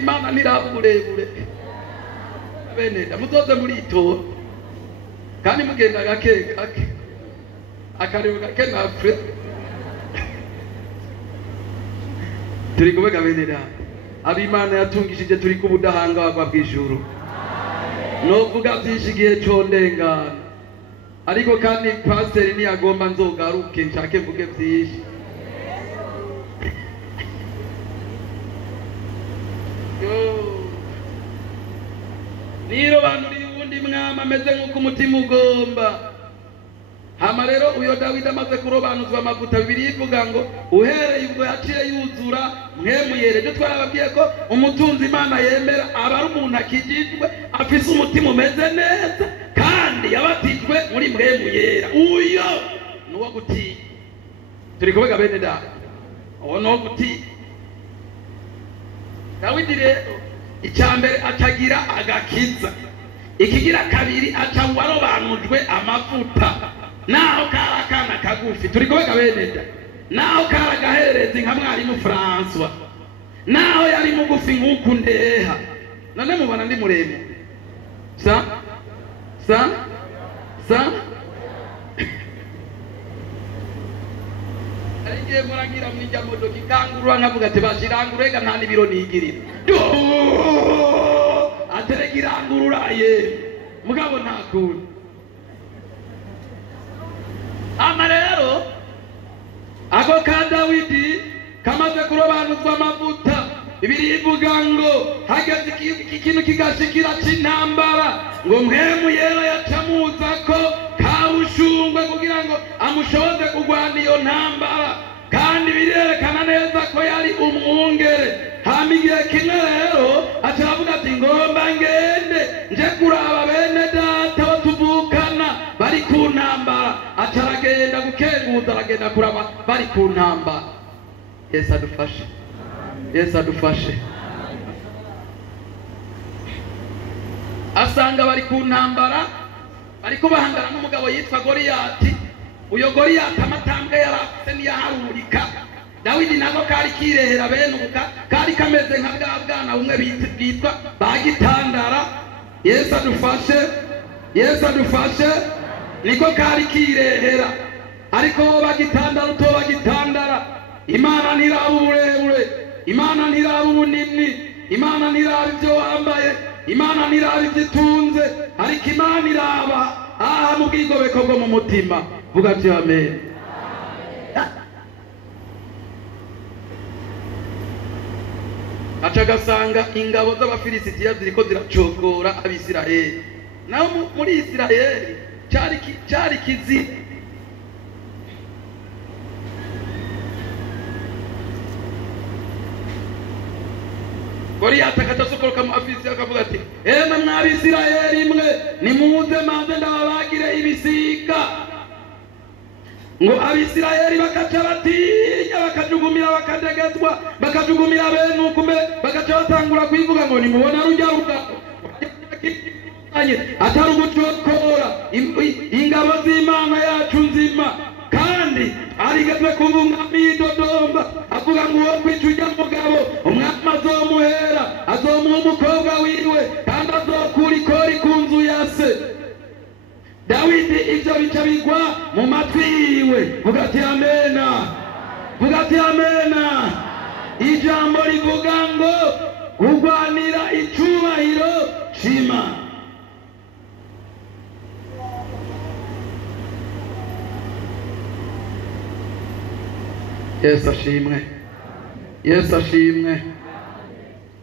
Imana niraburebure bene muzoze muri itora kandi mugenda gake akareba gake nafre turi kubega bene da abimana yatungishije turi kubudahanga bagwa bw'ijuru no vuga byishigiye condengana ariko kandi pastor ni agomba nzogaruke nshake vuge byinshi nirobanuriye ubundi mwama ameze nk'uko umutima ugomba hama rero uyo Dawidi amaze kurobanuzwa amavuta 2 ivuga ngo uhereye ubwo yaciye yuzura mwemuyere byo twarababwiye ko umutunzi Imana yemera aba ari umuntu akijijwe afise umutima umeze neza kandi yabatijwe muri mwemuyera uyo nuwo guti turi kubega bene da uwo no guti Dawidi rero icyambere atagira agakiza ikigira kabiri acangwa robanujwe amavuta naho karakana kagufi turi kubega beneda naho karagahereze nka mwarimu François naho yari mugufi nk'uku ndeha none mubona ndi mureme sa arigiye muragira mwinjya modoka ikangurura nkavuga ati bashirangurega nta nibiro nigirira ateregirangurura ye mugabo ntakuri ama rero ako ka Dawidi kamaze kurobanuzwa amavuta Bibiliya ivuga ngo hageze ikintu kigashikira cy'intambara ngo mpemu yera yacamuza ko kawushungwe kugira ngo amushoboze kurwana iyo ntambara kandi birerekana neza ko yari umwungere hama igihe kimwe rero acaravuga ati ngomba ngende nje kuraba bene data bo tuvukana bari ku ntambara acaragenda gukenguza aragenda kuraba bari ku ntambara Yesu adufashe Yesu adufashe asanga bari ku ntambara bariko bahangana n'umugabo yitwa Goliyati. Uyo Goliyati amatambwe yarafise niyaharurika. Dawidi nako kari kirehera bene ubuka kari kameze nka bwa bwana bumwe bitwa bagitandara. Yesu adufashe niko kari kirehera, ariko bagitandara uto bagitandara. Imana ntiraba uburebure, Imana ntiraba ubunini, Imana ntiraba ibyo wambaye, Imana ntiraba ibyo itunze, ariko Imana iraba mu bwigobeko bwo mu mutima. Vuga ati amen. Aca gasanga ingabo z'Abafilisitiya ziriko ziracogora Abisirayeli. Naho muri Isirayeli cyari kizi. Goliyati akadasokoroka mu Afilistiya akavuga ati emwe mw'Abisirayeli mwe nimuze manze ndababagire ibisiga. Ngo Abisirayeli bakaca batinya bakajugumira bakadegezwa bakajugumira bene ukume bakaca batangura kwivuga ngo nimubona rujya rugabo atari ugucokora ingabo z'Imana yacu nzima. Kandi arigeze kumva umwami yidodomba avuga ngo uwo kwica ujya mugabo umwami azomuhera, azomuha umukobwa wiwe kandi azokura ikori ku nzu ya se. Dawidi ivyo bica bigwa mu matwi yiwe. Vuga ati amena, vuga ati amena. Ijambo rivuga ngo kurwanira icubahiro c'Imana. Yesu ashimwe, Yesu ashimwe.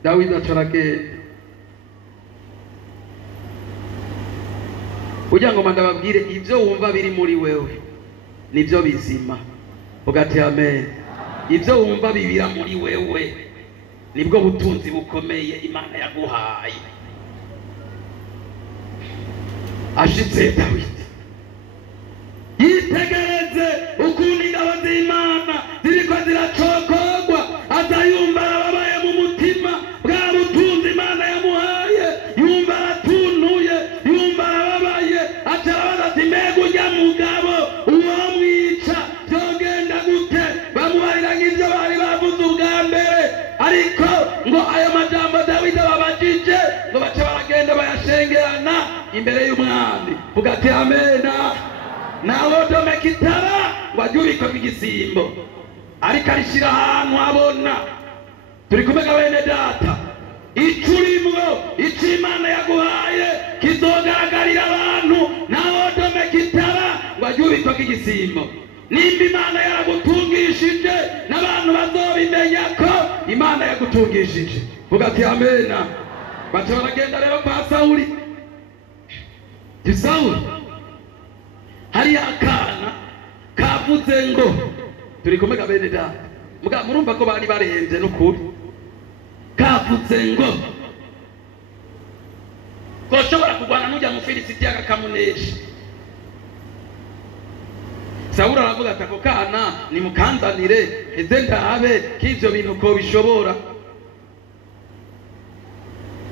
Dawidi acaragenda. Kugira ngo mandababwire ibyo wumva biri muri wewe nibyo bizima. Vuga ati amen. Ibyo wumva bibira muri wewe nibwo butunzi bukomeye Imana yaguhaye. Ashitse Dawidi yitegereze ukuntu ingabo z'Imana ziriko ziracokogwa, azayumva ababaye mu mutima bwa butunzi Imana yamuhaye. Yumva aratuntuye, yumva ababaye, acabaza ati mbega ujya mugabo uwo mwica byogenda gute? Bamubarira nk'ibyo bari bavuze ubwa mbere, ariko ngo ayo majambo Dawidi babajije ngo baca baragenda bayashengerana imbere y'umwami. Vuga ati amena. Naho domeka itara ngo ajye ubikwa igisimbo, ariko arishira ahantu abona. Turi kumega bene data, icurimwo ico Imana yaguhaye kizogaragarira abantu. Naho domeka itara ngo ajye ubikwa igisimbo. Nimba Imana yaragutungishije n'abantu bazobimenya ko Imana yagutungishije. Vuga ati amena. Baca baragenda rero kwa Sawuli. Sawuli hari akana kavuze ngo turi kumega bene data, muga murumva ko bari barenze n'ukuri. Kavuze ngo ko shobora kugwana n'ujya mu Filisitiya akamunesha. Sawuli aravuga ati ako kana nimukanzanire eze ndabe k'ivyo bintu ko bishobora.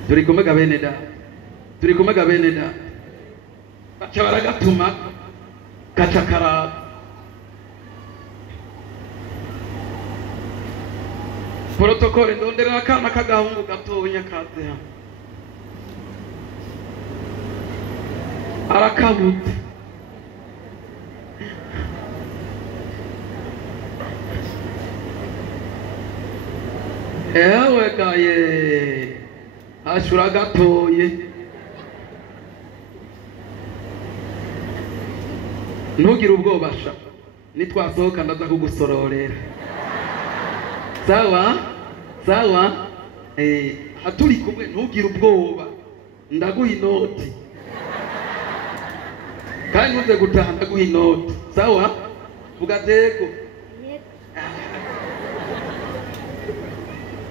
Turi kumega bene data, turi kumega bene data. Baca baragatuma kaca karaba. Protokole ndonderera akana k'agahungu gatonya kaze hano. Arakabutse. Ewe gaye ashura gatoye. Ntugire ubwoba sha, nitwasohoka ndaza kugusororera. Sawa sawa. Haturi kumwe, ntugire ubwoba, ndaguha inoti kandi uze gutaha ndaguha inoti. Sawa. Vuga dego.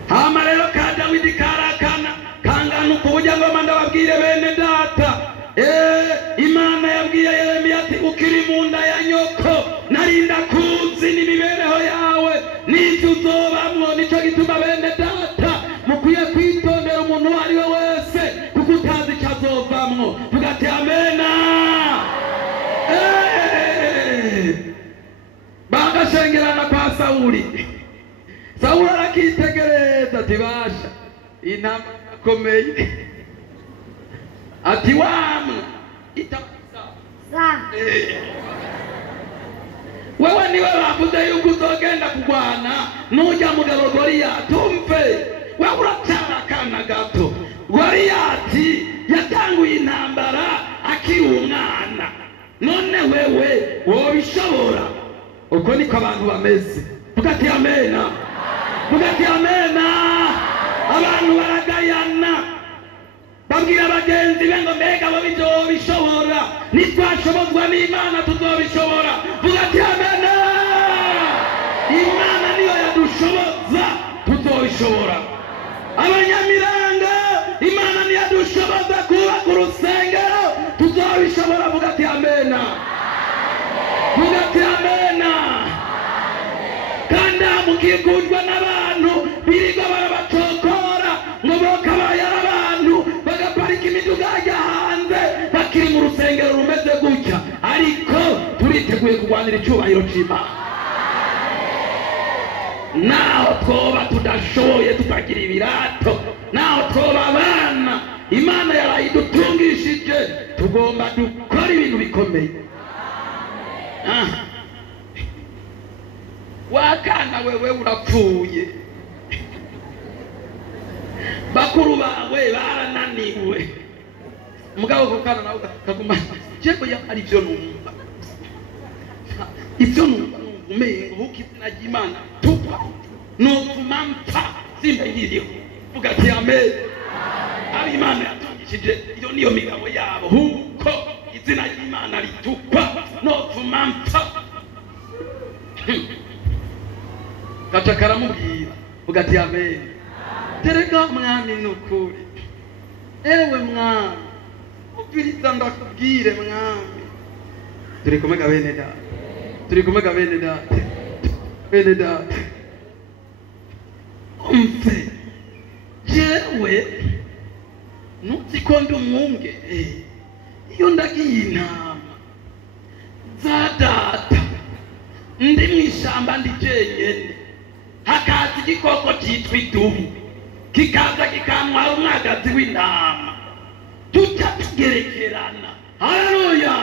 Hama rero ka Dawidi karakana kangana ukuburyo ngoma ndababwire bene data. Imana yabwiye Yeremiya ati ukiri mu nda ya nyoko narinda kuzi n'imibereho yawe n'icyo uzobamwo. Nico gituma bene data mukwiye kwitondera umuntu ari we wese kuko utazi icyo azovamwo. Vuga ati amena. Sawuli arakitegereza ati basha iyi ntambara irakomeye ati wamwe wewe niwe bavuze yuko uzogenda kurwana nujya mugabo Goliyati umve wewe uracyari akana gato. Goliyati yatanguye intambara akiri umwana none wewe wobishobora. Uko niko abantu bameze. Mugati amena, mugati amena. Abantu baragayana babwira abagenzi be ngo mbega bo bizobishobora nitwashobozwa n'Imana tuzobishobora. Mugati amena. Imana niyo yadushoboza tuzobishobora. Abanyamiranga Imana niyo yadushoboza kubaka urusengero tuzobishobora. Mugati amena, mugati amena. Kandi mukikujwe n'abantu birirwa barabacokora ngo bokabaye abantu bagaparika imiduga ajya hanze bakiri mu rusengero rumeze gutya, ariko turiteguye kurwanira icyubahiro cy'Imana. Naho twoba tudashoboye tutagira ibirato, naho twoba abana Imana yarayidutungishije, tugomba dukora ibintu bikomeye. Wakana wewe urapfuye, bakuru bawe barananiwe, mugabo kukana nawe kaguma jeko ya ari byo numva ibyo numva umengo ukizina y'Imana tupa no kumampa simba yiriho. Mugati amen. Ari Imana yatungishije iyo niyo migabo yabo, huko izina y'Imana ritupa no kumampa. Kaca karamubwira ugati amen. Tereka mwami nukuri, ewe mwami ubwiriza ndakubwire mwami. Turi kumega bene data, turi kumega bene data, bene data. Umve jewe nuziko ndi umwunge iyo ndagiye intama za data ndi mw'ishamba ndi jenyene, hakaza igikoko cyitwa idubu kikaza kikanwara umwagazi w'intama, tujya tugerekerana. Haleluya.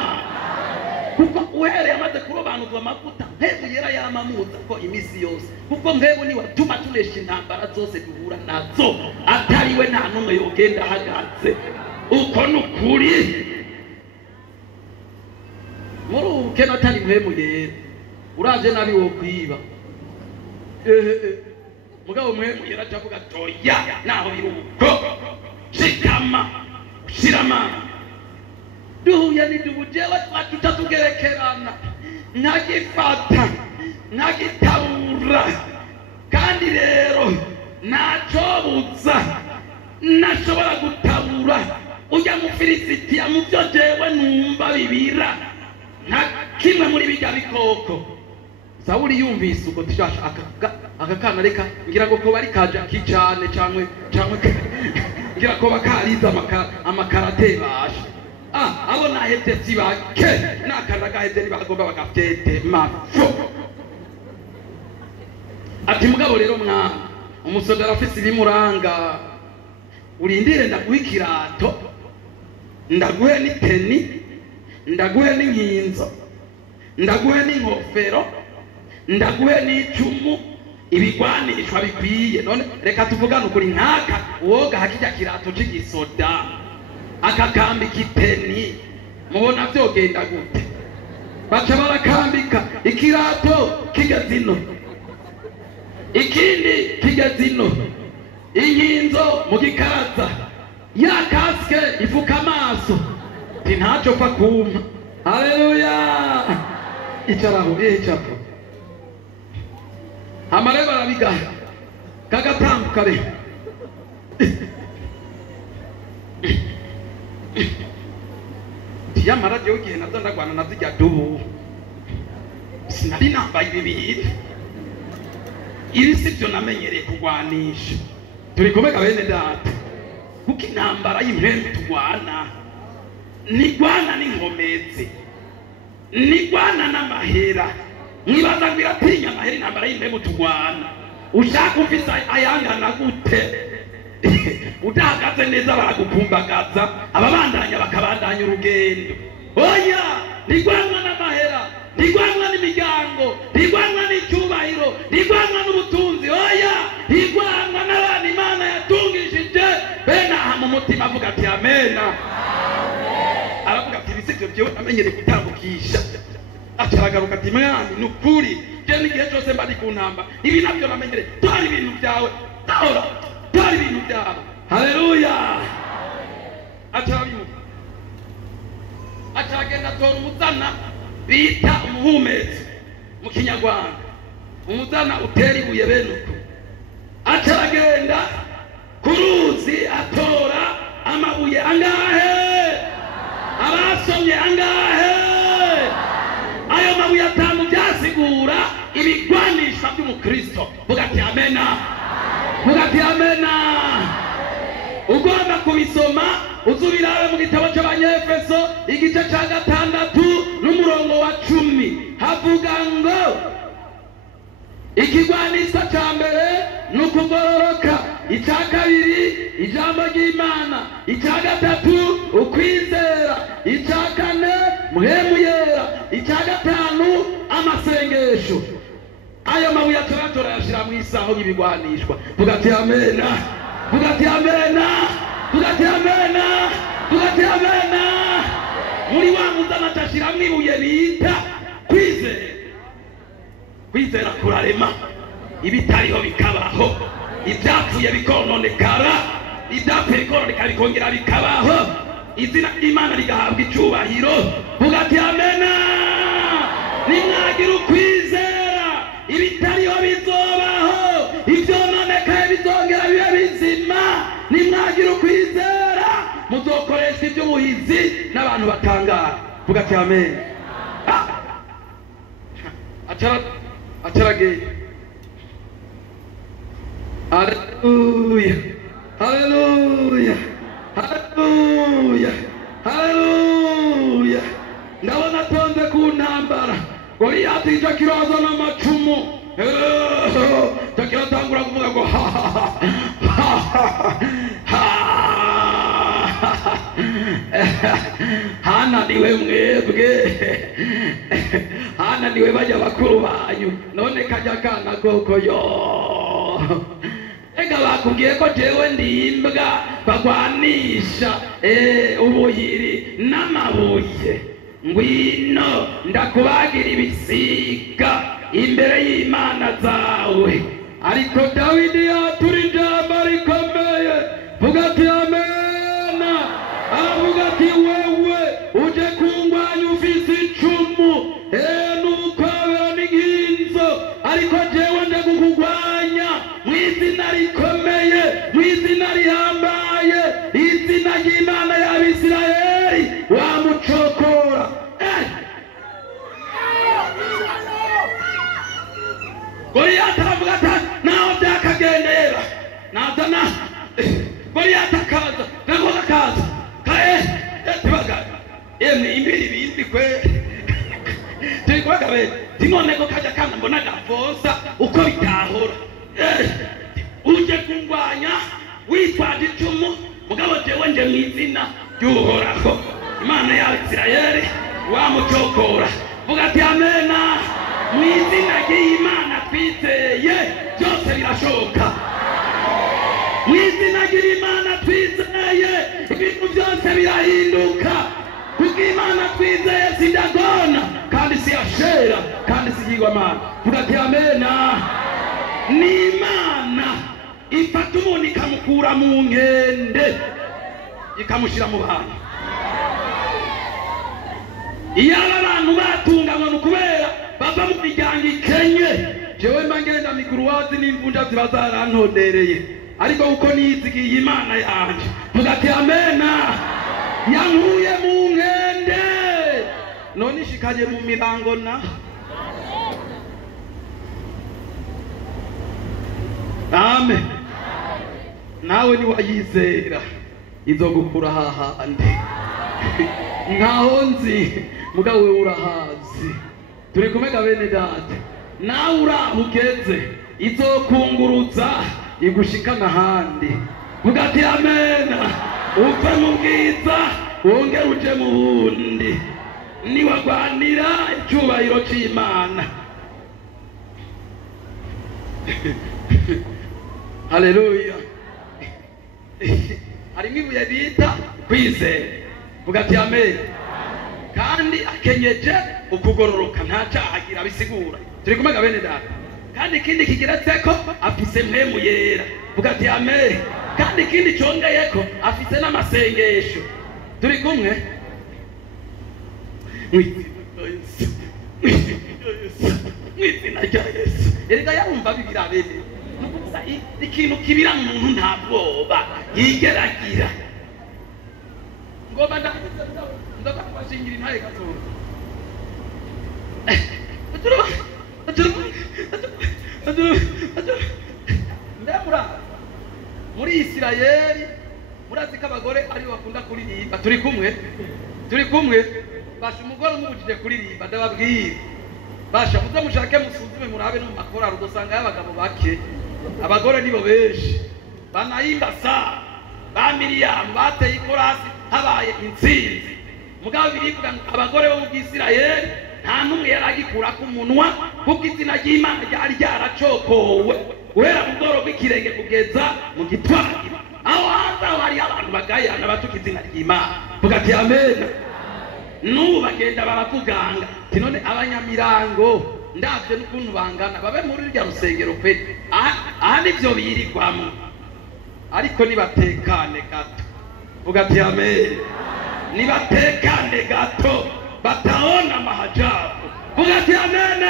Kuko uhereye amaze kurobanurwa amavuta mpebu yera yamamuza ko imisi yose, kuko mpebu ni watuma tunesha intambara zose duhura nazo, atariwe nta numwe yogenda ahagaze. Uko nukuri muri ukena atari mpebu yera uraje nabi wo kwiba. Mugabo mwewe yaracavuga toya naho biruko shikama shirama duhuye nidubujewe twatutatugerekerana nkagifata nkagitabura. Kandi rero nacobuza nashobora gutabura ujya mu Filisitiya mu byo jewe numva bibira nka kimwe muri bijya bikoko. Sawuli yumvise uko tishasha akakana reka ngira ngo ko bari kaja kicane cyangwe ngira ko bakariza amakarate basha abo nahetse sibake nakana gaheze nibagomba bagafete mafo. Ati mugabo rero mwana umusoda arafise ibimuranga, urindire ndaguhe ikirato, ndaguhe n'iteni, ndaguhe n'inkinzo, ndaguhe n'inkofero, ndaguhe n'icumu, ibigwanishwa bikwiye. None reka tuvugane ukuri, nkaka woga hakijya kirato cy'igisoda akakambika iteni, mubona byogenda gute? Baca barakambika ikirato kigeze ino, ikindi kigeze ino, inkinzo mu gikaraza, ya kaske ifuka amaso ntacyo pfa kumpa. Haleluya. Icaraho icapo amareba arabiga kagatambuka re tiyamara je ugiye nazo ndagwana nazijya dubu sinari nambaye ibibiri. Ibi sibyo namenyereye kugwanisha. Turi kumeka bene data, kuko intambara y'impembe tugwana ni gwana n'inkomezi, ni gwana n'amahera, mwibaza ngo iratinya amahera intambara y'imbeho tugwana ushaka ufise ayangana gute udahagaze neza baragukumbagaza ababandanya bakabandanya urugendo oya ntigwanwa n'amahera ntigwanwa n'imiryango ntigwanwa n'icyubahiro ntigwanwa n'ubutunzi oya ntigwanwa n'abantu Imana yatungishije bene aha mu mutima avuga ati amena aravuga ati ibisivyo vyewe amenyereye gutambukisha acaragaruka ati mwami ni ukuri je n'igihe cyose mba ndi ku ntamba ibi navyo namenyereye tora ibintu vyawe tora ibintu vyawe haleluya acarabimuka acaragenda atora umuzana bita umuhumetso mu kinyarwanda umuzana utera ibuye bene uko acaragenda ku ruzi atora amabuye angahe abasomye angahe ayo mabuye atanu byasigura ibigwanisha by'umukristo vuga ati amena vuga ati amena ugomba kubisoma uzubirabe mu gitabo cy'Abanyefeso igice cya 6 n'umurongo wa 10 havuga ngo ikigwanisha cya mbere ni ukugororoka icya kabiri ijambo ry'Imana icya gatatu ukwizera icya kane muhemu yera icya gatanu amasengesho ayo mabuye atoratora yashira mu isaho y'ibigwanishwa vuga ati amena vuga ati amena vuga ati amena vuga ati amena muri wa muzana atashiramwo ibuye bita kwizera kurarema ibitariho bikabaho ibyapfuye bikononekara ibyapfuye bikononekara bikongera bikabaho izina ry'Imana rigahabwa icyubahiro vuga ati amena nimwagira ukwizera ibitariho bizobaho ibyononekaye bizongera bibe bizima nimwagira ukwizera muzokoresha iby'ubuhizi n'abantu batangara vuga ati amen acaragenda haleluya haleluya haleluya haleluya ndabona atonze ku ntambara Goliyati icyo kiroza n'amacumu icyo kiratangura kuvuga ngo hananiwe mwebwe hananiwe bajya bakuru banyu none kajya kana koko yo ega bakubwiye ko jewe ndimbwa bagwanisha ubuhiri n'amabuye ngwino ndakubagira ibisiga imbere y'Imana zawe ariko Dawidi yatura ijambo rikomeye vuga ati amena avuga ati wewe uje kungwanya ufise icumu n'ubukobera n'inkinzo ariko jewe nje kukugwanya mu izina rikomeye mu izina rihambaye izina ry'Imana y'Abisirayeli wamucokora Goliyati aravuga ati naho byakagendera nazana Goliyati akaza naho akaza kae tibaga imbiri bindi kwe tikwaga be tinone ko kaja kana mbona gafosa uko bitahora uje kungwanya witwaje icumu mugabo jewe nje mu izina ry'Uhoraho Imana ya Isirayeli wamucokora vuga ati amena mu izina ry'Imana twizeye byose birashoboka mu izina ry'Imana twizeye ibintu byose birahinduka kuko Imana twizeye sindagona kandi si ashera kandi si yigwamana vuga ati amena ni Imana ifata umuntu ikamukura mu nkende ikamushira mu bantu iyo abantu batunganywa n'ukubera bava mu miryango ikenye jewe mba ngenda miguruwazi n'imvunja ziba zarantondereye ariko uko nizigiye Imana yanje vuga ati amena yankuye mu nkende none ishikanye mu mirango na amen nawe ni wayizera izogukura hahandi ntaho nzi mugabo wewe urahazi turi kumega bene data nawe uraho ugeze izokunguruza igushikana ahandi vuga ati amena uve mu bwiza wongere uje mu bundi niwagwanira icyubahiro cy'Imana. Haleluya. Harimo ibuye bita kwizera vuga ati amen kandi akenyeje ukugororoka nta cyaha agira bisigura turi kumega bene data kandi ikindi kigeretse ko afise mpemu yera vuga ati amen kandi ikindi cyongeye ko afise n'amasengesho turi kumwe mwizina rya Yesu erega yarumva bibira bene ikintu kibira mu muntu nta bwoba yigeragira ngoma ndakubashingira intare gatora ndamura muri Isirayeli murazi ko abagore ari bakunda kuririmba turi kumwe basha umugore umubujije kuririmba ndababwira basha muze mushake musuzume murabe no makoraro dusanga y'abagabo bake abagore nibo benshi banayimba sa ba Miriam bateye ikorasi habaye intsinzi mugabo birivuga abagore bo mu Isirayeli nta numwe yaragikura ku munwa kuko izina ry'Imana ryari ryaracokowe guhera mu bworo bw'ikirenge kugeza mu gitwari aho hanze hari abantu bagayana batuka izina ry'Imana vuga ati amen n'ubu bagenda baravuganga ati none abanyamirango ndavye n'ukuntu bangana babe muri rya rusengero pe aha nivyo birirwamo ariko nibatekane gato vuga ati amen nibatekane gato bataona mahajabu vuga ati amen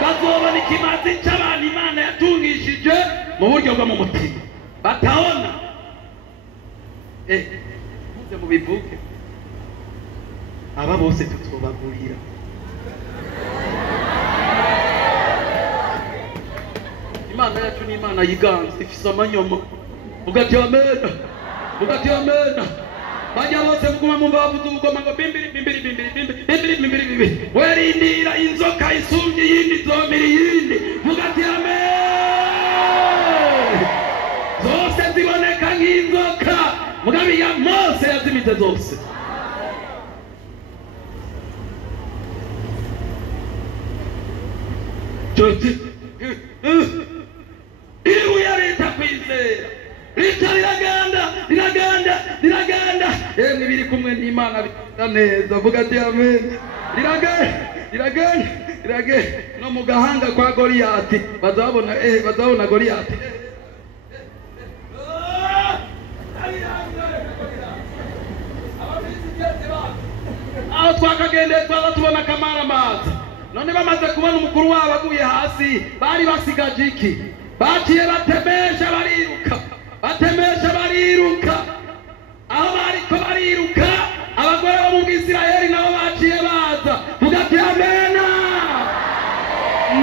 bazobona ikimazi cy'abantu Imana yatungishije mu buryo bwo mu mutima bataona muze mu bivuge aba bose tutobagurira Imana yacu ni Imana yiganze ifise amanyomo vuga ati amen vuga ati amen bajya bose muguma mu bavuze ubugoma ngo bimbiri werindira inzoka isumye yindi zomiri yindi vuga ati amen zose ziboneka nk'inzoka mugabi ya Mose yazimize zose ibuye leta kwizera leta riraganda yemwe biri kumwe n'Imana bita neza vuga ati amen riragenda no mu gahanga kwa Goliyati bazabona Goliyati aho twakagendeye twaza tubona akamara amazi none bamaze kubona umukuru wabo aguye hasi bari basigaje iki baciye batemesha bariruka aho bariko bariruka abagore bo mu Isirayeli nabo baciye baza vuga ati amena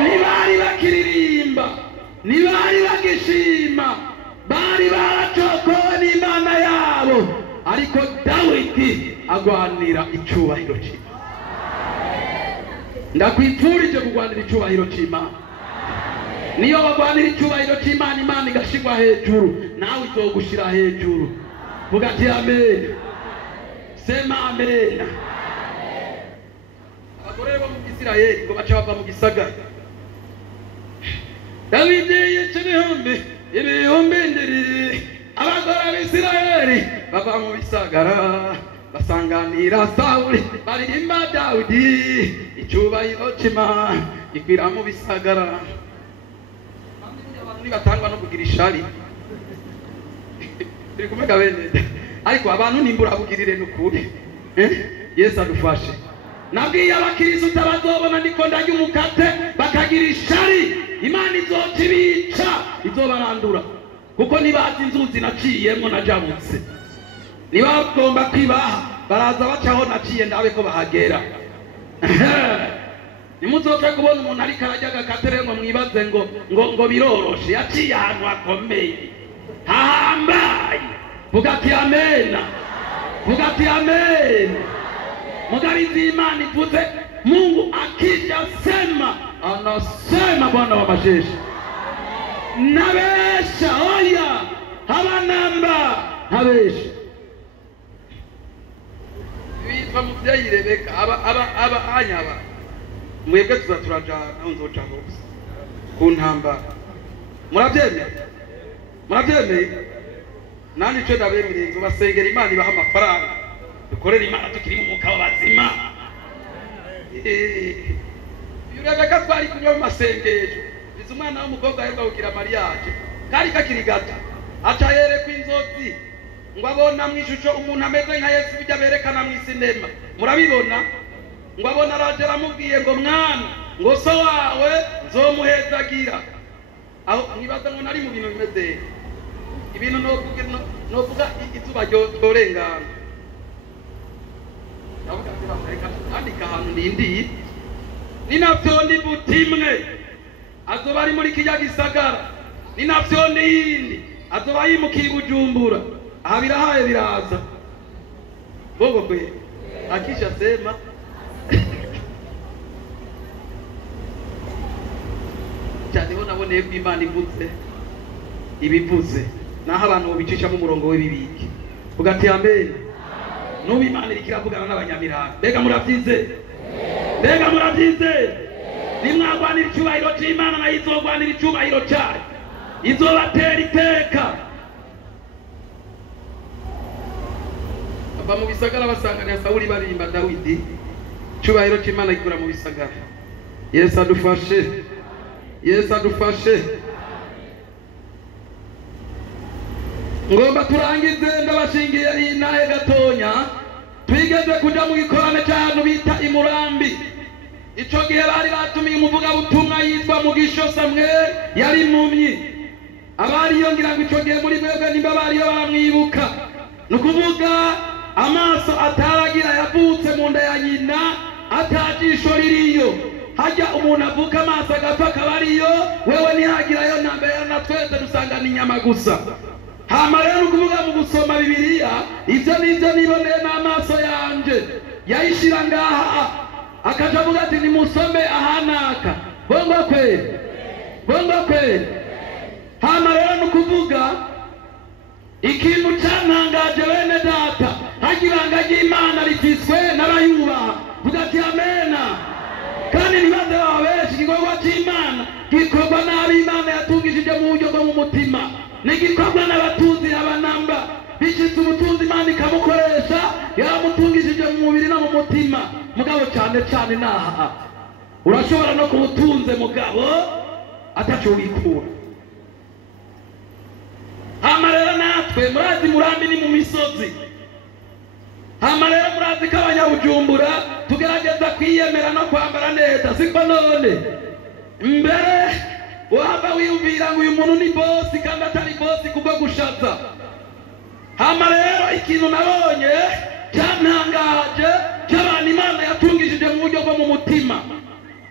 nibari bakiririmba nibari bagishima bari baracokowe n'Imana yabo ariko Dawidi agwanira icyubahiro cy'Imana ndakwipfurije kugwanira icyubahiro cy'Imana niyo bagwanira icyubahiro cy'Imana Imana igashigwa hejuru nawe izogushira hejuru vuga ati amen sema amen abagore bo mu Isirayeli ngo baca bava mu gisagara Dawidi yica ibihumbi ndiri abagore b'Isirayeli bava mu bisagara basanganira Sawuli baririmba Dawidi icyubahiro cy'Imana gikwira mu bisagara batangwa no kugira ishari turi kumega bene ariko abantu nimbura bugirire n'ukuri Yesu adufashe nabwiye abakristo tabazobona ndiko ndarya umukate bakagira ishari Imana izokibica izobarandura kuko nibazi inzuzi naciyemo najabutse niba bagomba kwibaha baraza bacaho naciye ndabe ko bahagera nimuzote kubona umuntu ariko arajya agakatere ngo mwibaze ngo biroroshe yaciye ahantu hakomeye hahambaye vuga ati amen mugabizi Imana ivuze Mungu akijasema anasema Bwana wa majeshi. Nabesha oya habanamba nabesha. Bitwa muvyayi Rebeka aba anyaba mwebwe tuzaturajana nzoca hose ku ntambara. Murabyemeye nani cyo ndabemereye basengera Imana ibaha amafaranga dukorera Imana tukiri mu mwuka w'abazima. Rebeka twari kunywa mu masengesho biza umwana w'umukobwa aheruka kugira mariage kari kakiri gato aca yerekwa inzozi ngo abona mu ishusho umuntu ameze nka Yesu bijya berekana mu sinema. Murabibona ngo abona araje aramubwiye ngo mwana ngo so wawe nzomuhezagira. Aho nibaza ngo nari mu bintu bimeze ibintu novuga izuba ryorengana andika ahantu nindiye ninavyondi butimwe azoba ari muri kijya gisagara ninavyondi yindi azoba yimukiye Bujumbura. Aha birahaye biraza bogo kwe akisha sema cyane ho naboneye ko Imana ivuze ibivuze naho abantu bicisha mu murongo w'ibibiki ugati amen. Nubu Imana ikiravugana n'abanyamiranga. Mbega murabyize nimwagwanira icyubahiro cy'Imana nayo izogwanira icyubahiro cyayo izobatera iteka. Aba mu bisagara basanganira Sawuli barimba Dawidi icyubahiro cy'Imana gikura mu bisagara. Yesu adufashe. Ngomba turangize ndabashingiye inahe gatonya twigeze kuja mu gikorane cy'ahantu bita Imurambi. Ico gihe bari batumiye umuvuga butumwa yitwa Mugisho Samuel yari impumyi. Abariyo ngira ngo ico gihe muri mwebwe nimba bariyo baramwibuka. Nukuvuga amaso ataragira yavutse mu nda ya nyina atajisho ririyo. Hajya umuntu avuka amaso agapfa akabariyo wewe ntihagirayo nambere na twese dusangana inyama gusa. Hama rero kuvuga mu gusoma Bibiliya ivyo nivyo niboneye n'amaso yanje yayishira ngaha akaja avuga ati nimusome ahanaka bongo kweli. Hama rero nukuvuga ikintu cyantangaje bene data hagiranga ry'Imana rifiswe n'abayubaha vuga ati amena. Kandi nibaze babeshi igikorwa cy'Imana gikorwa n'ab'Imana yatungishije mu buryo bwo mu mutima nigikorwa n'abatuzi abanamba bishitse ubutunzi Imana ikamukoresha yaramutungishije mu mubiri no mu mutima. Mugabo cyane naha urashobora no kubutunze mugabo ataco wikura. Hama rero natwe murazi Murambi ni mu misozi. Hama rero murazi ko abanyabujumbura tugerageza kwiyemera no kwambara neza siko none mbere waba wiyumvira ngo uyu muntu ni bosi kandi atari bosi kubwo gushaza. Hama rero ikintu nabonye cyantangaje cy'abantu Imana yatungishije mu buryo bwo mu mutima.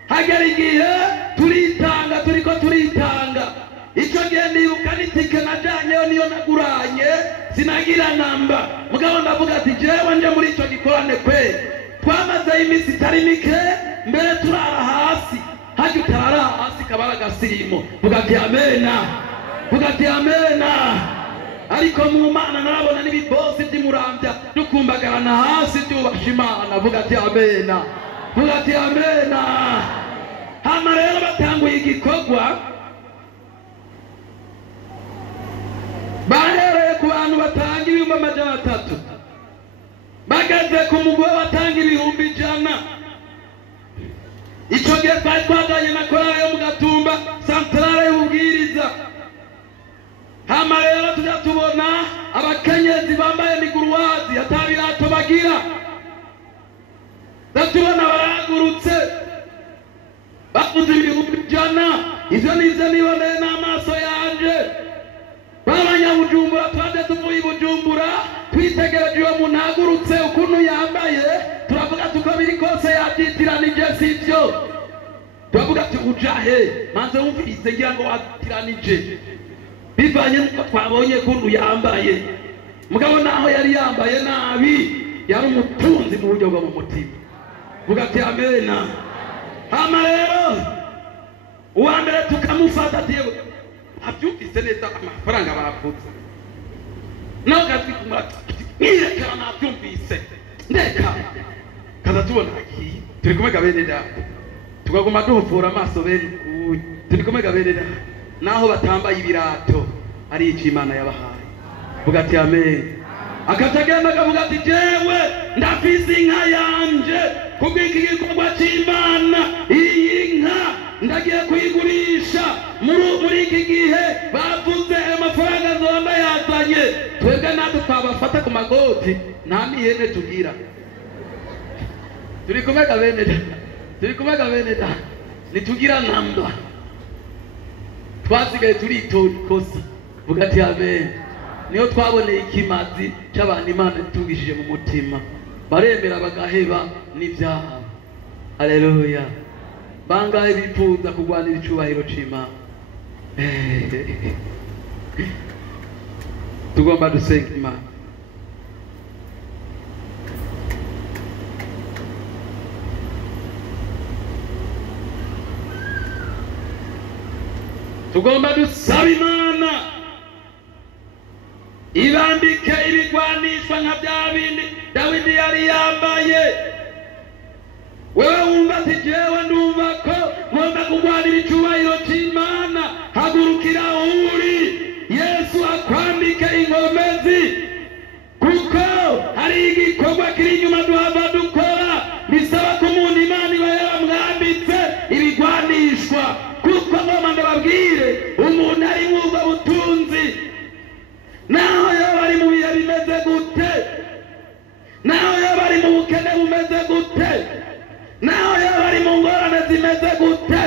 Hagera igihe turiko turitanga. Icyo gihe ndibuka n'itike najyanyeyo niyo naguranye sinagira namba. Mugabo ndavuga ati jewe nje muri icyo gikorane kwe twamazeyo iminsi itari mike mbere turara hasi. Hajya utarara hasi kabara gasirimo vuga ati amena. Ariko mu Mana narabona n'ibibosi by'Imurambya dukumbagarana hasi tubasha Imana vuga ati amena. Hama rero batanguye igikorwa bahereye ku bantu batanga 300 bageze ku mugore batanga 100. Icyo gihe twari twajyanye na korali yo mu Gatumba santarare y'ubwiriza. Hama rero tujya tubona abakenyezi bambaye miguruwazi atabirato bagira. Datubona baragurutse bavuze 100. Ivyo nivyo niboneye n'amaso yanje. Abanyabujumbura twaje tuvuye i Bujumbura twitegereje uwo muntu agurutse ukuntu yambaye turavuga tuko biri kose yatitiranije sivyo. Turavuga ati ujahe manze wumvirize ngira ngo watiranije bivanye nuko twabonye kuntu yambaye. Mugabo naho yari yambaye nabi yari umutunzi mu buryo bwo mu mutima. Vuga ati amena. hama rero uwa mbere tukamufata ati yewe abyumvise neza amafaranga bavuze nawe gatwi kumurati nirekera nabyumvise ndeka kaza tubona agiye turi kumega bene data tukaguma duhuvura amaso bene ukuye turi kumega bene data naho batambaye ibirato ari ico Imana yabahaye vuga ati amen akatagenda akavuga ati jewe ndafise inka yanje kubw'iki gikorwa c'Imana iyi nka ndagiye kuyigurisha muri iki gihe bavuze amafaranga nzomba yazanye twebwe natwe twabafata ku magoti nta n'ihene tugira turi kumega bene da nitugira namba twasigaye turitonda ikosa vuga ati amen niyo twaboneye ikimazi c'abantu Imana itungishije mu mutima baremera bagaheba n'ibyaha haleluya bangahe bifuza kugwanira icubahiro c'Imana tugomba dusenga Imana tugomba dusaba Imana ibambike ibigwanishwa nka bya bindi Dawidi yari yambaye wewe wumva ati jewe ndumva ko ngomba kugwanira icubahiro c'Imana hagurukira uri Yesu akwambike inkomezi kuko hari igikorwa kiri inyuma duhava dukora bisaba ko umuntu Imana iba yaramwambitse ibigwanishwa kuko ngoma ndababwire umuntu ari mwubwo butunzi naho yoba ari mu bihe bimeze gute naho yoba ari mu bukene bumeze gute naho yoba ari mu ngorane zimeze gute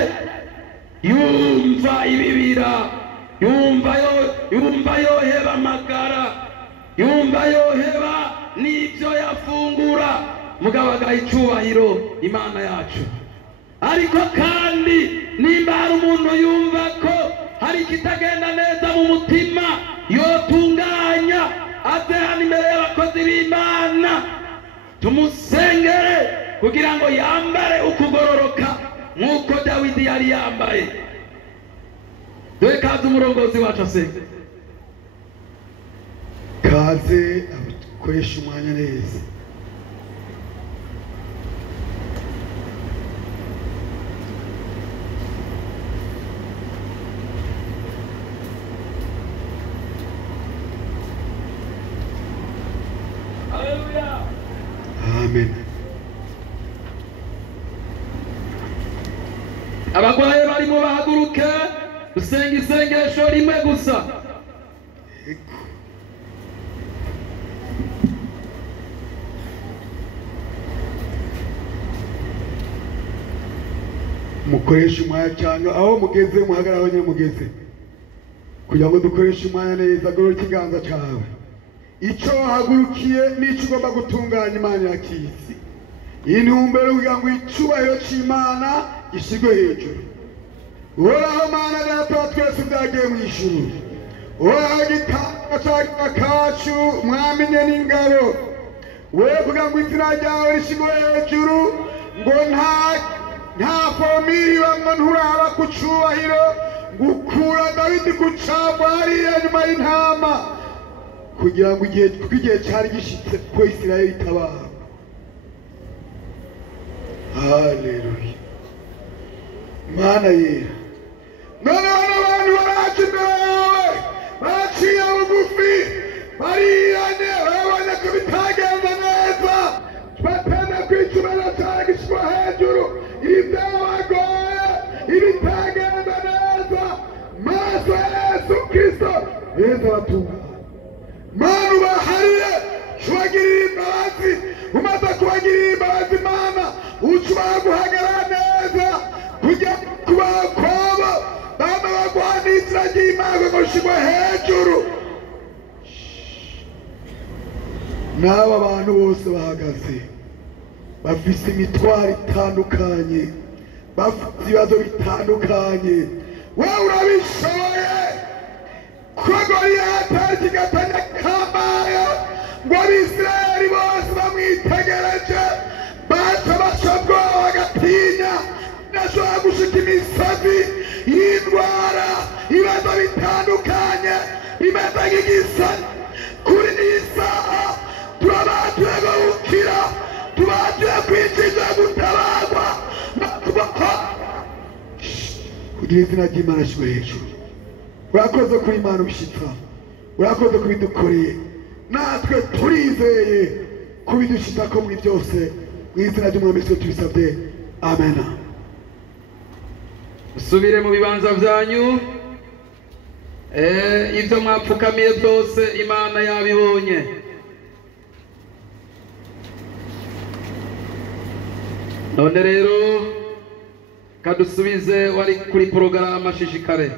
yumva ibibira yumva yoheba amagara yumva yoheba n'ibyo yafungura mugabo agaha icubahiro Imana yacu ariko kandi nimba hari umuntu yumva ko hari ikitagenda neza mu mutima yotunganya aze hano imbere y'abakozi b'Imana tumusengere kugira ngo yambare ukugororoka nk'uko Dawidi yari yambaye dore kaze umurongozi wacu asenga kaze akoresha umwanya neza amen abagwaye barimo bahaguruke dusenga isengesho rimwe gusa mukoresha umwanya cyane aho mugeze muhagarara aho nyine mugeze kugira ngo dukoreshe umwanya neza goro ikiganza cyawe icyo wahagurukiye n'icyo ugomba gutunganya Imana yakizi intumbero kugira ngo icubahiro c'Imana gishyirwe hejuru uhoraho Mana data wa twese byagiye mu ijuru uhoraho gitanga cyagiye kacu mwamenye n'ingabo we kugira ngo izina ryawe rishyirwe hejuru ngo nta fomiri bamwe nturaba ku cubahiro gukura Dawidi ku cabo hariya nyuma y'intama kugira ngo igihe cyari gishitse ko Isirayeli itabara haleluya Mana yera noneho n'abantu baraca imbere yawe baraciye bugufi bariyane babonye ko bitagenze neza batenda kwicubahiro cyawe gishyirwa hejuru ibyabagoye ibitagenze neza maso ya Yesu Kristo beza batungana Mana ubahariye ubagirire imbabazi umaze kubagirira imbabazi Mana ucubaha guhagarara neza kugira kuba kwabo bama bagwana izina ry'Imana ngo rishyirwe hejuru n'aba bantu bose bahagaze bafise imitwaro itandukanye bafite ibibazo bitandukanye wowe urabishoboye ko Goliyati ari kigatanya kambaye ngo Abisirayeli bose bamwitegereje baca bacobwoba bagatinya na bishobora gushika imisozi y'indwara ibibazo bitandukanye bimeze nk'igisani kuri iyi saha turabatuye gukira tubatuye kwinjiza gutabarwa kugira izina ry'Imana rishyirwe hejuru. Urakoze kuri Imana ubishitsa, urakoze kubidukoreye, natwe turizeye kubidushitsa ko muri byose mu izina ry'Umwami Yesu tubisabye, amen. Usubire mu bibanza byanyu, ibyo mwapfukamiye byose Imana yabibonye. None rero kadusubize wari kuri porogaramu ashishikare.